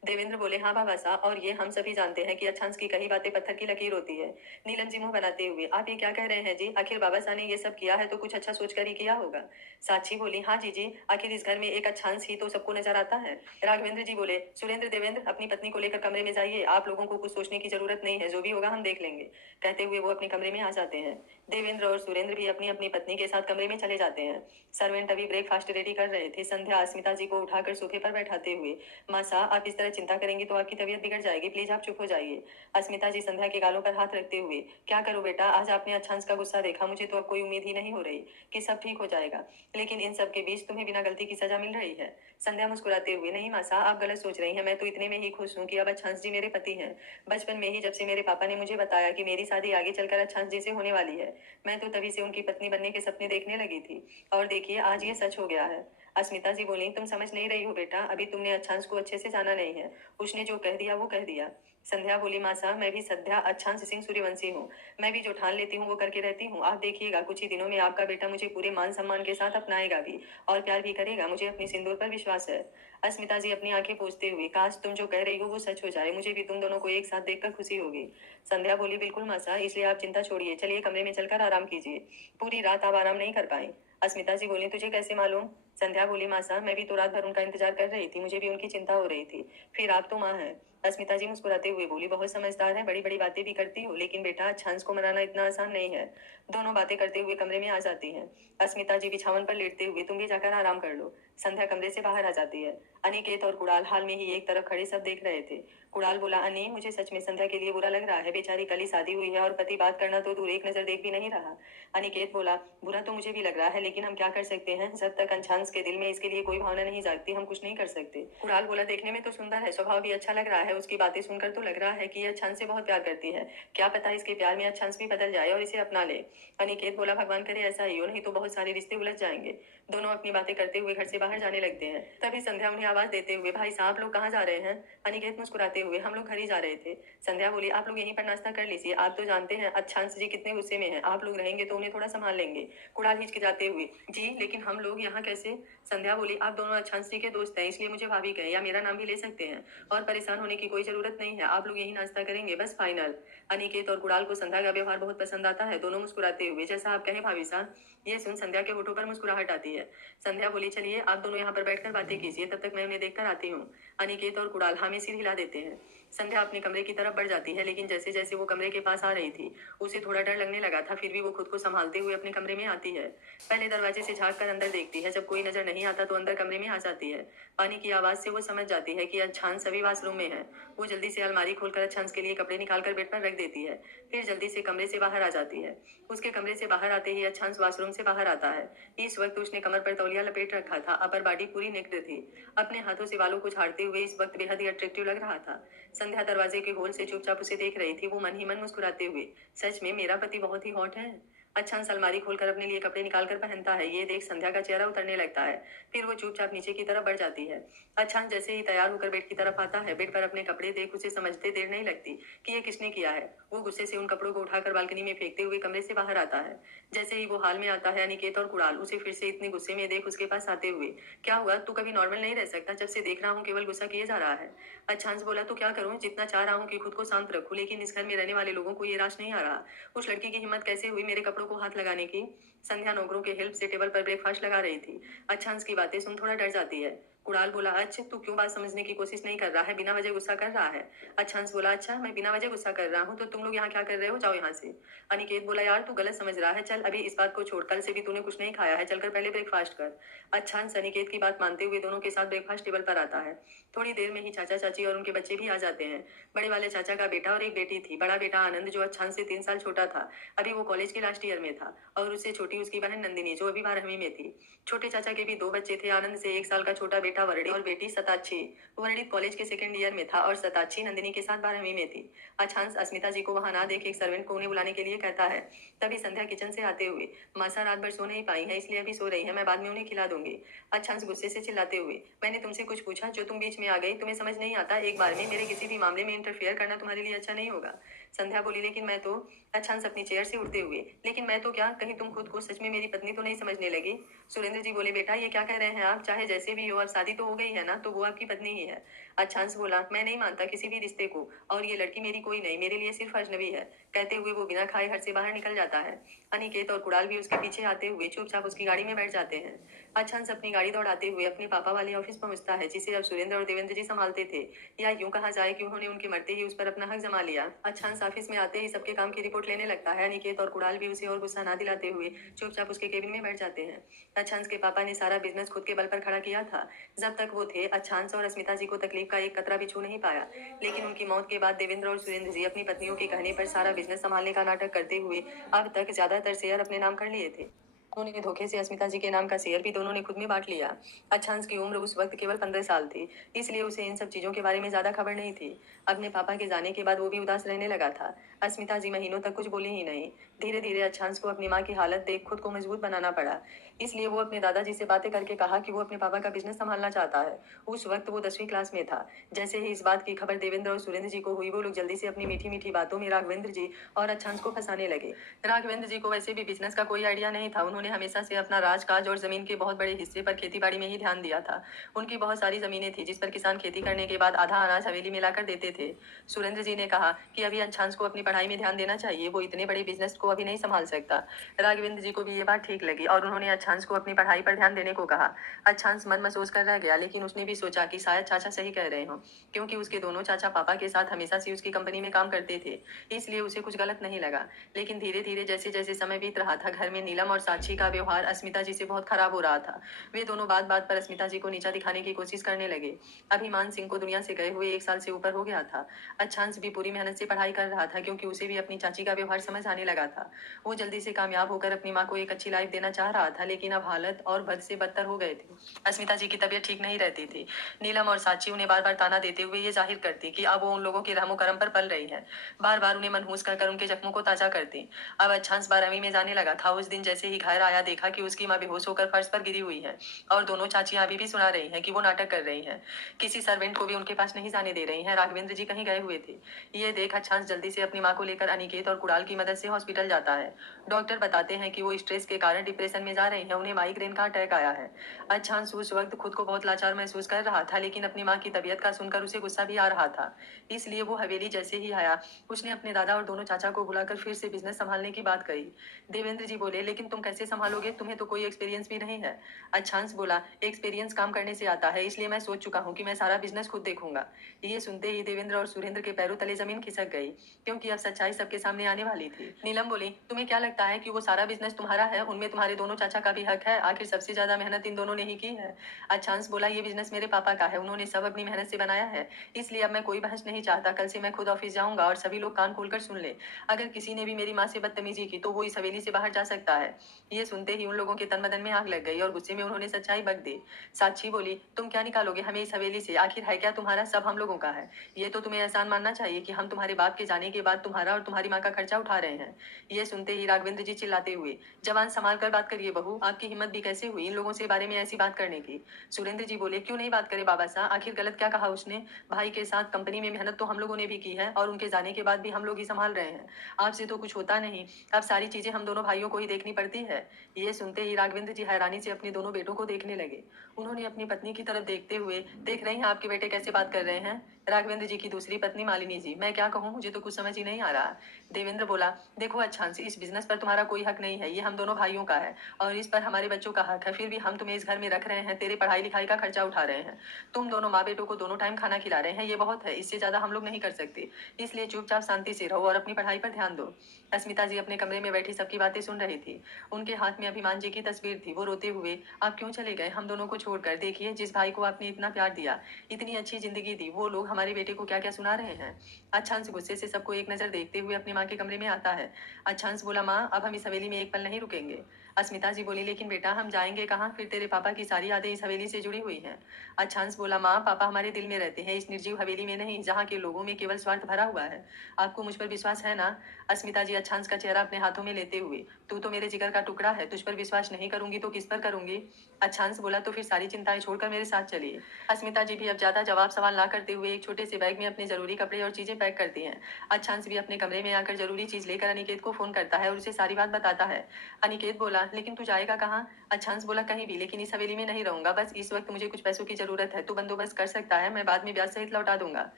देवेंद्र बोले, हाँ बाबा साहब, और ये हम सभी जानते हैं कि अच्छांश की कही बातें पत्थर की लकीर होती है। नीलम जी मुंह बनाते हुए, आप ये क्या कह रहे हैं जी? आखिर बाबा साहब ने ये सब किया है तो कुछ अच्छा सोच कर ही किया होगा। साक्षी बोली, हाँ जी जी, आखिर इस घर में एक अच्छांश ही तो सबको नजर आता है। राघवेंद्र जी बोले, सुरेंद्र देवेंद्र अपनी पत्नी को लेकर कमरे में जाइए, आप लोगों को कुछ सोचने की जरूरत नहीं है, जो भी होगा हम देख लेंगे। कहते हुए वो अपने कमरे में आ जाते हैं। देवेंद्र और सुरेंद्र भी अपनी अपनी पत्नी के साथ कमरे में चले जाते हैं। सर्वेंट अभी ब्रेकफास्ट रेडी कर रहे थे। संध्या अस्मिता जी को उठाकर सोफे पर बैठाते हुए, माँ साहब आप इस तरह तरह चिंता करेंगी तो आपकी तबीयत बिगड़ जाएगी। प्लीज आप चुप हो जाइए। अस्मिता जी संध्या के गालों पर हाथ रखते हुए, क्या करूं बेटा, आज आपने अच्छांश का गुस्सा देखा, मुझे तो अब कोई उम्मीद ही नहीं हो रही कि सब ठीक हो जाएगा, लेकिन इन सब के बीच तुम्हें बिना गलती की सजा मिल रही है। संध्या मुस्कुराते हुए, नहीं मासा, आप गलत सोच रही हैं, मैं तो इतने में ही खुश हूँ कि अब अच्छांश जी मेरे पति हैं। बचपन में ही जब से मेरे पापा ने मुझे बताया कि मेरी शादी आगे चलकर अच्छांश जी से होने वाली है, मैं तो तभी से उनकी पत्नी बनने के सपने देखने लगी थी, और देखिए आज ये सच हो गया है। अस्मिता जी बोली, तुम समझ नहीं रही हो बेटा, अभी तुमने अच्छांश को अच्छे से जाना नहीं है, उसने जो कह दिया वो कह दिया। संध्या बोली, माँ साहब मैं भी सध्या अच्छांश सिंह सूर्यवंशी हूँ, मैं भी जो ठान लेती हूँ वो करके रहती हूँ। आप देखिएगा कुछ ही दिनों में आपका बेटा मुझे पूरे मान सम्मान के साथ अपनाएगा भी और प्यार भी करेगा, मुझे अपने सिंदूर पर विश्वास है। अस्मिता जी अपनी आंखें पोंछते हुए, काश तुम जो कह रही हो वो सच हो जाए, मुझे भी तुम दोनों को एक साथ देखकर खुशी होगी। संध्या बोली, बिल्कुल माँ साहब, इसलिए आप चिंता छोड़िए, चलिए कमरे में चलकर आराम कीजिए, पूरी रात आप आराम नहीं कर पाई। अस्मिता जी बोली, तुझे कैसे मालूम? संध्या बोली, माँ साहब मैं भी तो रात भर उनका इंतजार कर रही थी, मुझे भी उनकी चिंता हो रही थी, फिर आप तो माँ हैं। अस्मिता जी मुस्कुराते हुए बोली, बहुत समझदार है, बड़ी बड़ी बातें भी करती हो, लेकिन बेटा अच्छांश को मनाना इतना आसान नहीं है। दोनों बातें करते हुए कमरे में आ जाती हैं। अस्मिता जी बिछावन पर लेटते हुए, तुम भी जाकर आराम कर लो। संध्या कमरे से बाहर आ जाती है। अनिकेत और कुणाल हाल में ही एक तरफ खड़े सब देख रहे थे। कुणाल बोला, अन्नी मुझे सच में संध्या के लिए बुरा लग रहा है, बेचारी कल ही शादी हुई है और पति बात करना तो दूर एक नजर देख भी नहीं रहा। अनिकेत बोला, बुरा तो मुझे भी लग रहा है, लेकिन हम क्या कर सकते हैं, जब तक अच्छांश के दिल में इसके लिए कोई भावना नहीं जागती हम कुछ नहीं कर सकते। कुणाल बोला, देखने में तो सुंदर है, स्वभाव भी अच्छा लग रहा है, उसकी बातें सुनकर तो लग रहा है कि ये अच्छांश से बहुत प्यार करती है, क्या पता इसके प्यार में अच्छांश भी बदल जाए और इसे अपना ले। अनिकेत बोला, भगवान करे ऐसा ही हो, नहीं तो बहुत सारे रिश्ते उलझ जाएंगे। दोनों अपनी बातें करते हुए घर से बाहर जाने लगते हैं। तभी संध्या उन्हें आवाज देते हुए, भाई साहब लोग कहाँ जा रहे हैं? अनिकेत मुस्कुराते हुए, हम लोग घर ही जा रहे थे। संध्या बोली, आप लोग यहीं पर नाश्ता कर लीजिए, आप तो जानते हैं अच्छांश जी कितने गुस्से में हैं, आप लोग रहेंगे तो उन्हें थोड़ा संभाल लेंगे। कुणाल हिचकिचाते हुए, जी लेकिन हम लोग यहाँ कैसे? संध्या बोली, आप दोनों अच्छांश जी के दोस्त हैं, इसलिए मुझे भाभी कहें या मेरा नाम भी ले सकते हैं, और परेशान होने की कोई जरूरत नहीं है, आप लोग यही नाश्ता करेंगे बस, फाइनल। अनिकेत और कुणाल को संध्या का व्यवहार बहुत पसंद आता है, दोनों मुस्कुराते हुए, जैसा आप कहें भाभी साहब। ये सुन संध्या के होठों पर मुस्कुराहट आती है। संध्या बोली, चलिए आप दोनों यहाँ पर बैठकर बातें कीजिए, तब तक मैं उन्हें देखकर आती हूँ। अनिकेत और कुणाल हामी सिर हिला देते हैं। संध्या अपने कमरे की तरफ बढ़ जाती है, लेकिन जैसे जैसे वो कमरे के पास आ रही थी उसे थोड़ा डर लगने लगा था, फिर भी वो खुद को संभालते हुए अपने कमरे में आती है। पहले दरवाजे से झांक कर अंदर देखती है, जब कोई नजर नहीं आता तो अंदर कमरे में आ जाती है। पानी की आवाज से वो समझ जाती है कि अच्छांश सभी वॉशरूम में है। वो जल्दी से अलमारी खोलकर अच्छांश के लिए कपड़े निकालकर बेड पर रख देती है, फिर जल्दी से कमरे से बाहर आ जाती है। उसके कमरे से बाहर आते ही अच्छांश वॉशरूम से बाहर आता है। इस वक्त उसने कमर पर तौलिया लपेट रखा था, अपर बॉडी पूरी नेक्ड थी, अपने हाथों से बालों को झाड़ते हुए इस वक्त बेहद ही अट्रैक्टिव लग रहा था। संध्या दरवाजे के होल से चुपचाप उसे देख रही थी, वो मन ही मन मुस्कुराते हुए, सच में मेरा पति बहुत ही हॉट है। अच्छांश अलमारी खोलकर अपने लिए कपड़े निकालकर पहनता है, ये देख संध्या का चेहरा उतरने लगता है, फिर वो चुपचाप नीचे की तरफ बढ़ जाती है। अच्छांश जैसे ही तैयार होकर बेड की तरफ आता है, बेड पर अपने कपड़े देख उसे समझते देर नहीं लगती कि ये किसने किया है। वो गुस्से से उन कपड़ों को उठाकर बालकनी में फेंकते हुए कमरे से बाहर आता है। जैसे ही वो हाल में आता है, अनिकेत और कुणाल उसे फिर से इतने गुस्से में देख उसके पास आते हुए, क्या हुआ, तू कभी नॉर्मल नहीं रह सकता, जब से देख रहा हूँ केवल गुस्सा किए जा रहा है। अच्छांश बोला, तो क्या करूँ, जितना चाह रहा हूँ कि खुद को शांत रखूं, लेकिन इस घर में रहने वाले लोगों को ये राश नहीं आ रहा। उस लड़की की हिम्मत कैसे हुई मेरे कपड़ों को हाथ लगाने की? संध्या नौकरों के हेल्प से टेबल पर ब्रेकफास्ट लगा रही थी। अच्छांश की बातें सुन थोड़ा डर जाती है। कुणाल बोला, अच्छा तू क्यों बात समझने की कोशिश नहीं कर रहा है, बिना वजह गुस्सा कर रहा है? अच्छांश बोला, अच्छा मैं बिना वजह गुस्सा कर रहा हूँ तो तुम लोग यहाँ क्या कर रहे हो, जाओ यहाँ से। अनिकेत बोला, यार तू गलत समझ रहा है, चल अभी इस बात को छोड़, कल से भी तूने कुछ नहीं खाया है, चलकर पहले ब्रेकफास्ट कर। अच्छांश अनिकेत की बात मानते हुए दोनों के साथ ब्रेकफास्ट टेबल पर आता है। थोड़ी देर में ही चाचा चाची और उनके बच्चे भी आ जाते हैं। बड़े वाले चाचा का बेटा और एक बेटी थी। बड़ा बेटा आनंद जो अच्छांश से 3 साल छोटा था, अभी वो कॉलेज के लास्ट ईयर में था, और उससे छोटी उसकी बहन नंदिनी जो अभी 12वीं में थी। छोटे चाचा के भी 2 बच्चे थे, आनंद से 1 साल का छोटा बेटा वर्णित और बेटी सताक्षी। वर्णित कॉलेज के सेकंड ईयर में था और सताक्षी नंदिनी के साथ 12वीं में थी। अच्छांश अस्मिता जी को वहां ना देख एक सर्वेंट को उन्हें बुलाने के लिए कहता है। तभी संध्या किचन से आते हुए, मासा रात भर सो नहीं पाई है इसलिए अभी सो रही है, मैं बाद में उन्हें खिला दूंगी। अच्छांश गुस्से से चिल्लाते हुए, मैंने तुमसे कुछ पूछा जो तुम बीच में आ गई, तुम्हें समझ नहीं आता, एक बार में मेरे किसी भी मामले में इंटरफेयर करना तुम्हारे लिए अच्छा नहीं होगा। संध्या बोली, लेकिन मैं तो। अच्छांश अपनी चेयर से उठते हुए, लेकिन मैं तो क्या, कहीं तुम खुद को सच में मेरी पत्नी तो नहीं समझने लगी? सुरेंद्र जी बोले, बेटा ये क्या कह रहे हैं आप, चाहे जैसे भी हो और शादी तो हो गई है ना, तो वो आपकी पत्नी ही है। अच्छांश बोला, मैं नहीं मानता किसी भी रिश्ते को, और ये लड़की मेरी कोई नहीं, मेरे लिए सिर्फ अजनबी है। कहते हुए वो बिना खाए घर से बाहर निकल जाता है। अनिकेत और कुणाल भी उसके पीछे आते हुए चुपचाप उसकी गाड़ी में बैठ जाते हैं। अच्छांश अपनी गाड़ी दौड़ाते हुए अपने पापा वाले ऑफिस पहुंचता है, जिसे अब सुरेंद्र और देवेंद्र जी संभालते थे, या यूं कहा जाए कि उन्होंने उनके मरते ही उस पर अपना हक जमा लिया। अच्छांश ऑफिस में आते ही सबके काम की रिपोर्ट लेने लगता है। अनिकेत और कुणाल भी उसे और गुस्सा ना दिलाते हुए चुपचाप उसके केबिन में बैठ जाते हैं। अच्छांश के पापा ने सारा बिजनेस खुद के बल पर खड़ा किया था। जब तक वो थे अच्छांश और अस्मिता जी को तकलीफ का एक कतरा भी छू नहीं पाया। लेकिन उनकी मौत के बाद देवेंद्र और सुरेंद्र जी अपनी पत्नियों के कहने पर सारा बिजनेस संभालने का नाटक करते हुए अब तक ज्यादातर शेयर अपने नाम कर लिए थे। उन्होंने धोखे से अस्मिता जी के नाम का शेयर भी दोनों ने खुद में बांट लिया। अच्छांश की उम्र उस वक्त केवल 15 साल थी, इसलिए उसे इन सब चीजों के बारे में ज्यादा खबर नहीं थी। अपने पापा के जाने के बाद वो भी उदास रहने लगा था। अस्मिता जी महीनों तक कुछ बोली ही नहीं। धीरे धीरे अच्छांश को अपनी माँ की हालत देख खुद को मजबूत बनाना पड़ा। इसलिए वो अपने दादाजी से बातें करके कहा कि वो अपने पापा का बिजनेस संभालना चाहता है। उस वक्त वो 10वीं क्लास में था। जैसे ही इस बात की खबर देवेंद्र और सुरेंद्र जी को हुई, वो लोग जल्दी से अपनी मीठी मीठी बातों में राघवेंद्र जी और अच्छांश को फंसाने लगे। राघवेंद्र जी को वैसे भी बिजनेस का कोई आइडिया नहीं था। उन्होंने हमेशा से अपना राजकाज और जमीन के बहुत बड़े हिस्से पर खेती बाड़ी में ही ध्यान दिया था। उनकी बहुत सारी जमीनें थी जिस पर किसान खेती करने के बाद आधा अनाज हवेली में लाकर देते थे। सुरेंद्र जी ने कहा कि अभी अच्छांश को अपनी पढ़ाई में ध्यान देना चाहिए, वो इतने बड़े बिजनेस को अभी नहीं संभाल सकता। राघवेंद्र जी को भी ये बात ठीक लगी और उन्होंने अच्छांश को अपनी पढ़ाई पर ध्यान देने को कहा। अच्छांश मन महसूस कर रह गया, लेकिन उसने भी सोचा कि शायद चाचा सही कह रहे हो, क्योंकि उसके दोनों चाचा पापा के साथ हमेशा से उसकी कंपनी में काम करते थे, इसलिए उसे कुछ गलत नहीं लगा। लेकिन धीरे धीरे जैसे जैसे समय बीत रहा था, घर में नीलम और साक्षी का व्यवहार अस्मिता जी से बहुत खराब हो रहा था। वे दोनों बात बात पर अस्मिता जी को नीचा दिखाने की कोशिश करने लगे। अभिमान सिंह को दुनिया से गए हुए 1 साल से ऊपर हो गया था। अच्छांश भी पूरी मेहनत से पढ़ाई कर रहा था, क्योंकि उसे भी अपनी चाची का व्यवहार समझ आने लगा था। वो जल्दी से कामयाब होकर अपनी माँ को एक अच्छी लाइफ देना चाह रहा था, लेकिन अब हालत और बद से बदतर हो गए थे। अस्मिता जी की तबीयत ठीक नहीं रहती थी। नीलम और साची उन्हें बार बार ताना देते हुए ये जाहिर करती कि अब वो उन लोगों के रहमो करम पर पल रही है। बार बार उन्हें मनहूस कर उनके जख्मों को ताजा करती। अब अच्छांश 12वीं में जाने लगा था। उस दिन जैसे ही घर आया, देखा कि उसकी माँ बेहोश होकर फर्श पर गिरी हुई है और दोनों चाचियां अभी भी सुना रही हैं कि वो नाटक कर रही हैं। किसी सर्वेंट को भी उनके पास नहीं जाने दे रही हैं। राघवेंद्र जी कहीं गए हुए थे। ये देख अच्छांश जल्दी से अपनी माँ को लेकर अनिकेत और कुणाल की मदद से हॉस्पिटल जाता है। डॉक्टर बताते हैं कि वो स्ट्रेस के कारण डिप्रेशन में जा रही हैं, उन्हें माइग्रेन का अटैक आया है। अच्छांश उस वक्त खुद को बहुत लाचार महसूस कर रहा था, लेकिन अपनी माँ की तबीयत का सुनकर उसे गुस्सा भी आ रहा था। इसलिए वो हवेली जैसे ही आया, उसने अपने दादा और दोनों चाचा को बुलाकर फिर से बिजनेस संभालने की बात कही। देवेंद्र जी बोले, लेकिन तुम कैसे संभालोगे, तुम्हें तो कोई एक्सपीरियंस भी नहीं है। अच्छांश बोला, एक्सपीरियंस काम करने से आता है, इसलिए मैं सोच चुका हूँ कि मैं सारा बिजनेस खुद देखूंगा। ये सुनते ही देवेंद्र और सुरेंद्र के पैरों तले जमीन खिसक गई, क्योंकि अब सच्चाई सबके सामने आने वाली थी। नीलम बोली, तुम्हें क्या लगता है कि वो सारा बिजनेस तुम्हारा है? उनमें तुम्हारे दोनों चाचा का भी हक है, आखिर सबसे ज्यादा मेहनत इन दोनों ने ही की है। अच्छांश बोला, ये बिजनेस मेरे पापा का है, उन्होंने सब अपनी मेहनत से बनाया है, इसलिए अब मैं कोई बहस नहीं चाहता। कल से मैं खुद ऑफिस जाऊंगा और सभी लोग कान खोलकर सुन ले। अगर किसी ने भी मेरी माँ से बदतमीजी की तो वो इस हवेली से बाहर जा सकता है। ये सुनते ही उन लोगों के तन बदन में आग लग गई और गुस्से में उन्होंने सच्चाई बक दी। साक्षी बोली, तुम क्या निकालोगे हमें इस हवेली से? आखिर है क्या तुम्हारा? सब हम लोगों का है। ये तो तुम्हें एहसान मानना चाहिए कि हम तुम्हारे बाप के जाने के बाद तुम्हारा और तुम्हारी माँ का खर्चा उठा रहे हैं। ये सुनते ही राघवेंद्र जी चिल्लाते हुए, जवान संभाल कर बात करिए बहू, आपकी हिम्मत भी कैसे हुई इन लोगों से बारे में ऐसी बात करने की? सुरेंद्र जी बोले, क्यों नहीं बात करे बाबा साहब, आखिर गलत क्या कहा उसने? भाई के साथ कंपनी में मेहनत तो हम लोगों ने भी की है और उनके जाने के बाद भी हम लोग ही संभाल रहे हैं। आपसे तो कुछ होता नहीं, अब सारी चीजें हम दोनों भाइयों को ही देखनी पड़ती है। ये सुनते ही राघवेंद्र जी हैरानी से अपने दोनों बेटों को देखने लगे। उन्होंने अपनी पत्नी की तरफ देखते हुए, देख रही हैं आपके बेटे कैसे बात कर रहे हैं? राघवेंद्र जी की दूसरी पत्नी मालिनी जी, मैं क्या कहूँ, मुझे तो कुछ समझ ही नहीं आ रहा। देवेंद्र बोला, देखो अच्छांश, इस बिजनेस पर तुम्हारा कोई हक नहीं है, ये हम दोनों भाइयों का है और इस पर हमारे बच्चों का हक है। फिर भी हम तुम्हें इस घर में रख रहे हैं, तेरे पढ़ाई लिखाई का खर्चा उठा रहे हैं, तुम दोनों माँ बेटों को दोनों टाइम खाना खिला रहे हैं, ये बहुत है, इससे ज्यादा हम लोग नहीं कर सकते। इसलिए चुपचाप शांति से रहो और अपनी पढ़ाई पर ध्यान दो। अस्मिता जी अपने कमरे में बैठी सबकी बातें सुन रही थी। उनके हाथ में अभिमान जी की तस्वीर थी। वो रोते हुए, आप क्यों चले गए हम दोनों को छोड़कर? देखिए, जिस भाई को आपने इतना प्यार दिया, इतनी अच्छी जिंदगी दी, वो लोग हमारे बेटे को क्या क्या सुना रहे हैं। अच्छांश गुस्से से सबको एक नजर देखते हुए अपनी माँ के कमरे में आता है। अच्छांश बोला, माँ अब हम इस हवेली में एक पल नहीं रुकेंगे। अस्मिता जी बोली, लेकिन बेटा हम जाएंगे कहाँ? फिर तेरे पापा की सारी यादें इस हवेली से जुड़ी हुई हैं। अच्छांश बोला, माँ पापा हमारे दिल में रहते हैं, इस निर्जीव हवेली में नहीं, जहाँ के लोगों में केवल स्वार्थ भरा हुआ है। आपको मुझ पर विश्वास है ना? अस्मिता जी अच्छांश का चेहरा अपने हाथों में लेते हुए, तू तो मेरे जिगर का टुकड़ा है, तुझ पर विश्वास नहीं करूंगी तो किस पर करूंगी? अच्छांश बोला, तो फिर सारी चिंताएं छोड़कर मेरे साथ चलिए। अस्मिता जी भी अब ज्यादा जवाब सवाल ना करते हुए एक छोटे से बैग में अपने जरूरी कपड़े और चीजें पैक करती हैं। अच्छांश भी अपने कमरे में आकर जरूरी चीज लेकर अनिकेत को फोन करता है और उसे सारी बात बताता है। अनिकेत बोला, लेकिन तू जाएगा कहाँ? अच्छांश बोला, कहीं भी, लेकिन इस हवेली में नहीं रहूंगा, बस इस वक्त मुझे कुछ पैसों की जरूरत है, तू बंदोबस्त कर सकता है, मैं बाद में ब्याज सहित लौटा दूंगा।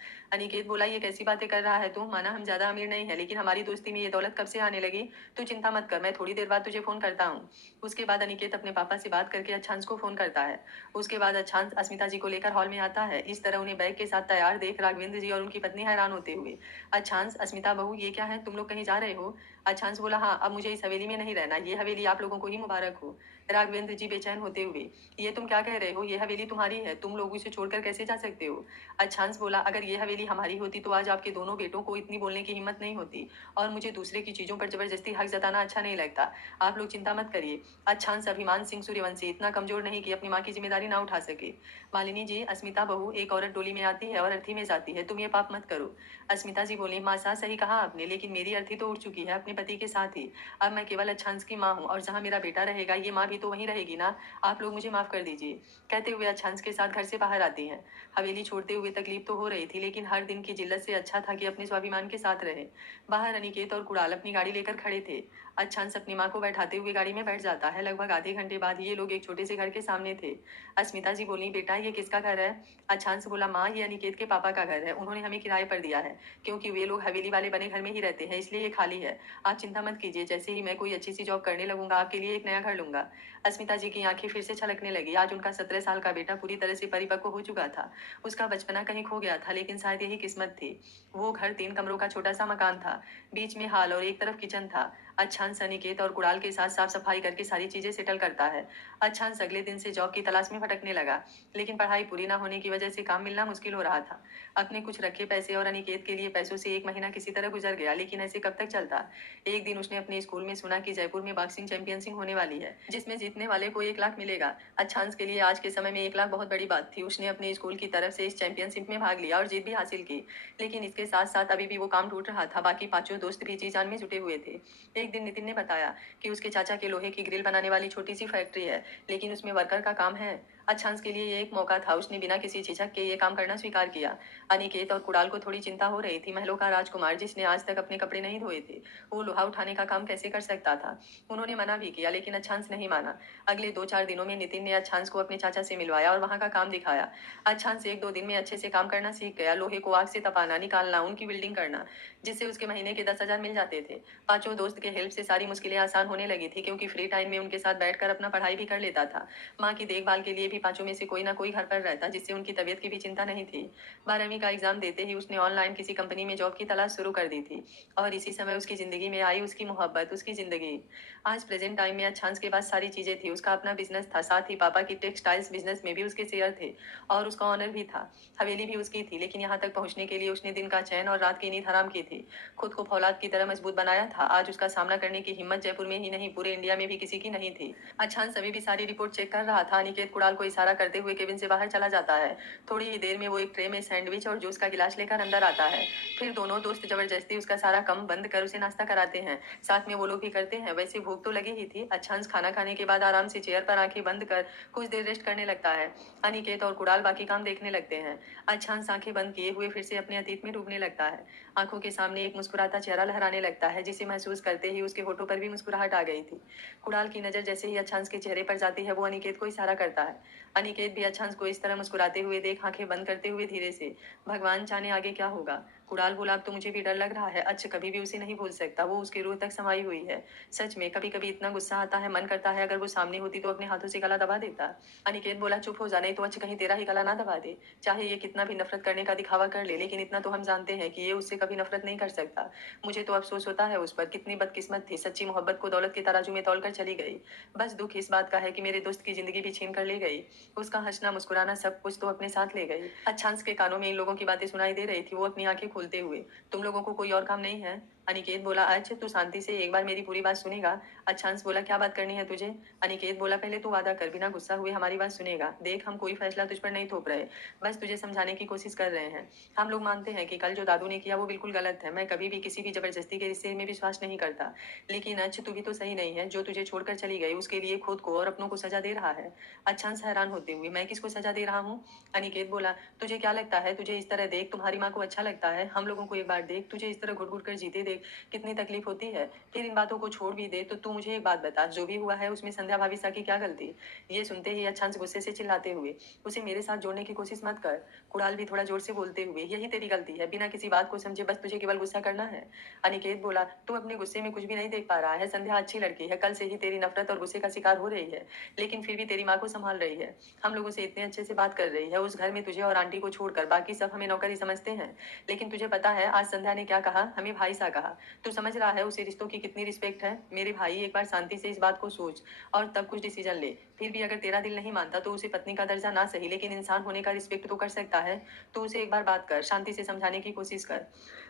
अनिकेत बोला, ये कैसी बातें कर रहा है तू? माना हम ज्यादा अमीर नहीं है, लेकिन हमारी दोस्ती में ये दौलत कब से आने लगी? तू चिंता मत कर, मैं थोड़ी देर बाद तुझे फोन करता हूँ। उसके बाद अनिकेत अपने पापा से बात करके अच्छांश को फोन करता है। उसके बाद अच्छांश अस्मिता जी को लेकर हॉल में आता है। इस तरह उन्हें बैग के साथ तैयार देख राघवेंद्र जी और उनकी पत्नी हैरान होते हुए, अच्छांश, अस्मिता बहू, ये क्या है, तुम लोग कहीं जा रहे हो? अच्छांश बोला, हाँ अब मुझे इस हवेली में नहीं रहना, ये हवेली आप लोगों को ही मुबारक हो। राघवेंद्र जी बेचैन होते हुए, ये तुम क्या कह रहे हो? ये हवेली तुम्हारी है, तुम लोग उसे छोड़कर कैसे जा सकते हो? अच्छांश बोला, अगर ये हवेली हमारी होती तो आज आपके दोनों बेटों को इतनी बोलने की हिम्मत नहीं होती, और मुझे दूसरे की चीजों पर जबरदस्ती हक जताना अच्छा नहीं लगता। आप लोग चिंता मत करिए। अच्छांश अभिमान सिंह सूर्यवंशी इतना कमजोर नहीं कि अपनी माँ की जिम्मेदारी ना उठा सके। मालिनी जी, अस्मिता बहू एक औरत डोली में आती है और अर्थी में जाती है, तुम ये पाप मत करो। अस्मिता जी बोली, माँ सास सही कहा आपने, लेकिन मेरी अर्थी तो उठ चुकी है अपने पति के साथ ही। अब मैं केवल अच्छांश की माँ हूँ, और जहाँ मेरा बेटा रहेगा ये माँ भी तो वहीं रहेगी ना। आप लोग मुझे माफ कर दीजिए। कहते हुए अच्छांश के साथ घर से बाहर आती हैं। हवेली छोड़ते हुए तकलीफ तो हो रही थी, लेकिन हर दिन की जिल्लत से अच्छा था कि अपने स्वाभिमान के साथ रहे। बाहर अनिकेत और कुणाल अपनी गाड़ी लेकर खड़े थे। अच्छांश अपनी माँ को बैठाते हुए गाड़ी में बैठ जाता है। लगभग आधे घंटे बाद ये लोग एक छोटे से घर के सामने थे। अस्मिता जी बोली, बेटा ये किसका घर है? अच्छांश बोला, माँ ये अनिकेत के पापा का घर है, उन्होंने हमें किराए पर दिया है, क्योंकि वे लोग हवेली वाले बने घर में ही रहते हैं, इसलिए ये खाली है। आप चिंता मत कीजिए, जैसे ही मैं कोई अच्छी सी जॉब करने लगूंगा आपके लिए एक नया घर लूंगा। अस्मिता जी की आंखें फिर से छलकने लगी। आज उनका 17 साल का बेटा पूरी तरह से परिपक्व हो चुका था। उसका बचपना कहीं खो गया था, लेकिन शायद यही किस्मत थी। वो घर 3 कमरों का छोटा सा मकान था। बीच में हॉल और एक तरफ किचन था। अच्छांश अनिकेत और कुणाल के साथ साफ सफाई करके सारी चीजें सेटल करता है। अच्छांश अगले दिन से जॉब की तलाश में भटकने लगा, लेकिन पढ़ाई पूरी ना होने की वजह से काम मिलना मुश्किल हो रहा था। अपने कुछ रखे पैसे और अनिकेत के लिए पैसों से एक महीना किसी तरह गुजर गया, लेकिन ऐसे कब तक चलता। एक दिन उसने अपने स्कूल में सुना कि जयपुर में बॉक्सिंग चैंपियनशिप होने वाली है, जिसमें जीतने वाले को 1 लाख मिलेगा। अच्छांश के लिए आज के समय में 1 लाख बहुत बड़ी बात थी। उसने अपने स्कूल की तरफ से इस चैंपियनशिप में भाग लिया और जीत भी हासिल की, लेकिन इसके साथ साथ अभी भी वो काम ढूंढ रहा था। बाकी 5 दोस्त भी जी जान में जुटे हुए थे। एक दिन नितिन ने बताया कि उसके चाचा के लोहे की ग्रिल बनाने वाली छोटी सी फैक्ट्री है, लेकिन उसमें वर्कर का काम है। अच्छांश के लिए ये एक मौका था, उसने बिना किसी झिझक के ये काम करना स्वीकार किया। अनिकेत और कुणाल को थोड़ी चिंता हो रही थी। महलों का राजकुमार जिसने आज तक अपने कपड़े नहीं धोए थे, वो लोहा उठाने का काम कैसे कर सकता था। उन्होंने मना भी किया, लेकिन अच्छांश नहीं माना। अगले 2-4 दिनों में नितिन ने अच्छांश को अपने चाचा से मिलवाया और वहां का काम दिखाया। अच्छांश 1-2 दिन में अच्छे से काम करना सीख गया। लोहे को आग से तपाना, निकालना, उनकी वेल्डिंग करना, जिससे उसके महीने के 10,000 मिल जाते थे। 5 दोस्त के हेल्प से सारी मुश्किलें आसान होने लगी थी, क्योंकि फ्री टाइम में उनके साथ बैठकर अपना पढ़ाई भी कर लेता था। माँ की देखभाल के लिए भी 5 में से कोई ना कोई घर पर रहता, जिससे उनकी तबीयत की भी चिंता नहीं थी। 12वीं का एग्जाम देते ही उसने ऑनलाइन किसी कंपनी में जॉब की तलाश शुरू कर दी थी, और इसी समय उसकी जिंदगी में आई उसकी मोहब्बत, उसकी जिंदगी। आज प्रेजेंट टाइम में अच्छांश के पास सारी चीजें थी। उसका अपना बिजनेस था, साथ ही पापा की टेक्सटाइल्स बिजनेस में भी उसके शेयर थे, और उसका ऑनर भी था। हवेली भी उसकी थी, लेकिन यहाँ तक पहुंचने के लिए उसने दिन का चैन और रात की नींद हराम की थी। खुद को फौलाद की तरह मजबूत बनाया था। आज उसका सामना करने की हिम्मत जयपुर में ही नहीं, पूरे इंडिया में भी किसी की नहीं थी। अच्छांश अभी भी सारी रिपोर्ट चेक कर रहा था। अनिकेत कुणाल को इशारा करते हुए केबिन से बाहर चला जाता है। थोड़ी ही देर में वो एक ट्रे में सैंडविच और जूस का गिलास लेकर अंदर आता है। फिर दोनों दोस्त जबरदस्ती उसका सारा काम बंद कर उसे नाश्ता कराते हैं। साथ में वो लोग भी करते हैं। वैसे भूख तो लगी ही थी। अच्छांश खाना खाने के बाद आराम से चेयर पर आंखें बंद कर कुछ देर रेस्ट करने लगता है। अनिकेत और कुणाल बाकी काम देखने लगते हैं। अच्छांश आंखें बंद किए हुए फिर से अपने अतीत में डूबने लगता है। आंखों के सामने एक मुस्कुराता चेहरा लहराने लगता है, जिसे महसूस करते ही उसके होठों पर भी मुस्कुराहट आ गई थी। कुणाल की नजर जैसे ही अच्छांश के चेहरे पर जाती है, वो अनिकेत को इशारा करता है। अनिकेत भी अच्छांश को इस तरह मुस्कुराते हुए देख आंखें बंद करते हुए धीरे से, भगवान जाने आगे क्या होगा। कुणाल बोला, अब तो मुझे भी डर लग रहा है। अच्छा कभी भी उसे नहीं भूल सकता, वो उसकी रूह तक समाई हुई है। सच में कभी कभी इतना गुस्सा आता है, मन करता है अगर वो सामने होती तो अपने हाथों से गला दबा देता। अनिकेत बोला, चुप हो जा, नहीं तो अच्छा कहीं तेरा ही गला ना दबा दे। चाहे ये कितना भी नफरत करने का दिखावा कर ले, लेकिन इतना तो हम जानते हैं कि ये उससे कभी नफरत नहीं कर सकता। मुझे तो अफसोस होता है उस पर, कितनी बदकिस्मत थी। सच्ची मोहब्बत को दौलत के तराजू में तौल कर चली गई। बस दुख इस बात का है कि मेरे दोस्त की जिंदगी भी छीन कर ले गई। उसका हंसना मुस्कुराना सब कुछ तो अपने साथ ले गई। अच्छांश के कानों में इन लोगों की बातें सुनाई दे रही थी। वो अपनी आंखें खोलते हुए, तुम लोगों को कोई और काम नहीं है? अनिकेत बोला, अच्छा तू शांति से एक बार मेरी पूरी बात सुनेगा? अच्छांश बोला, क्या बात करनी है तुझे? अनिकेत बोला, पहले तू वादा कर, बिना गुस्सा हुए हमारी बात सुनेगा। देख हम कोई फैसला तुझ पर नहीं थोप रहे, बस तुझे समझाने की कोशिश कर रहे हैं। हम लोग मानते हैं कि कल जो दादू ने किया वो बिल्कुल गलत है। मैं कभी भी किसी भी जबरदस्ती के रिश्ते में विश्वास नहीं करता, लेकिन अच्छा तू भी तो सही नहीं है। जो तुझे छोड़कर चली गई उसके लिए खुद को और अपनों को सजा दे रहा है। अच्छांश हैरान होते हुए, मैं किसको सजा दे रहा हूँ? अनिकेत बोला, तुझे क्या लगता है तुझे इस तरह देख तुम्हारी माँ को अच्छा लगता है? हम लोगों को एक बार देख, तुझे इस तरह घुट घुट कर जीते देख कितनी तकलीफ होती है। फिर इन बातों को छोड़ भी दे तो तू मुझे एक बात बता, जो भी हुआ है उसमें संध्या भाभी सा की क्या गलती? ये सुनते ही अच्छांश गुस्से से चिल्लाते हुए, उसे मेरे साथ जोड़ने की कोशिश मत कर। कुणाल भी थोड़ा जोर से बोलते हुए, यही तेरी गलती है, बिना किसी बात को समझे बस तुझे केवल गुस्सा करना है। अनिकेत बोला, तू अपने गुस्से में कुछ भी नहीं देख पा रहा है। संध्या अच्छी लड़की है, कल से ही तेरी नफरत और गुस्से का शिकार हो रही है, लेकिन फिर भी तेरी माँ को संभाल रही है। हम लोगों से इतने अच्छे से बात कर रही है। उस घर में तुझे और आंटी को छोड़कर बाकी सब हमें नौकरी समझते हैं, लेकिन तुझे पता है आज संध्या ने क्या कहा? हमें भाई सा कहा। कहा, तू समझ रहा है उसे रिश्तों की कितनी रिस्पेक्ट है? मेरे भाई, एक बार शांति से इस बात को सोच और तब कुछ डिसीजन ले। फिर भी अगर तेरा दिल नहीं मानता तो उसे पत्नी का दर्जा ना सही लेकिन इंसान होने का रिस्पेक्ट तो कर सकता है। तो उसे एक बार बात कर, शांति से समझाने की कोशिश कर।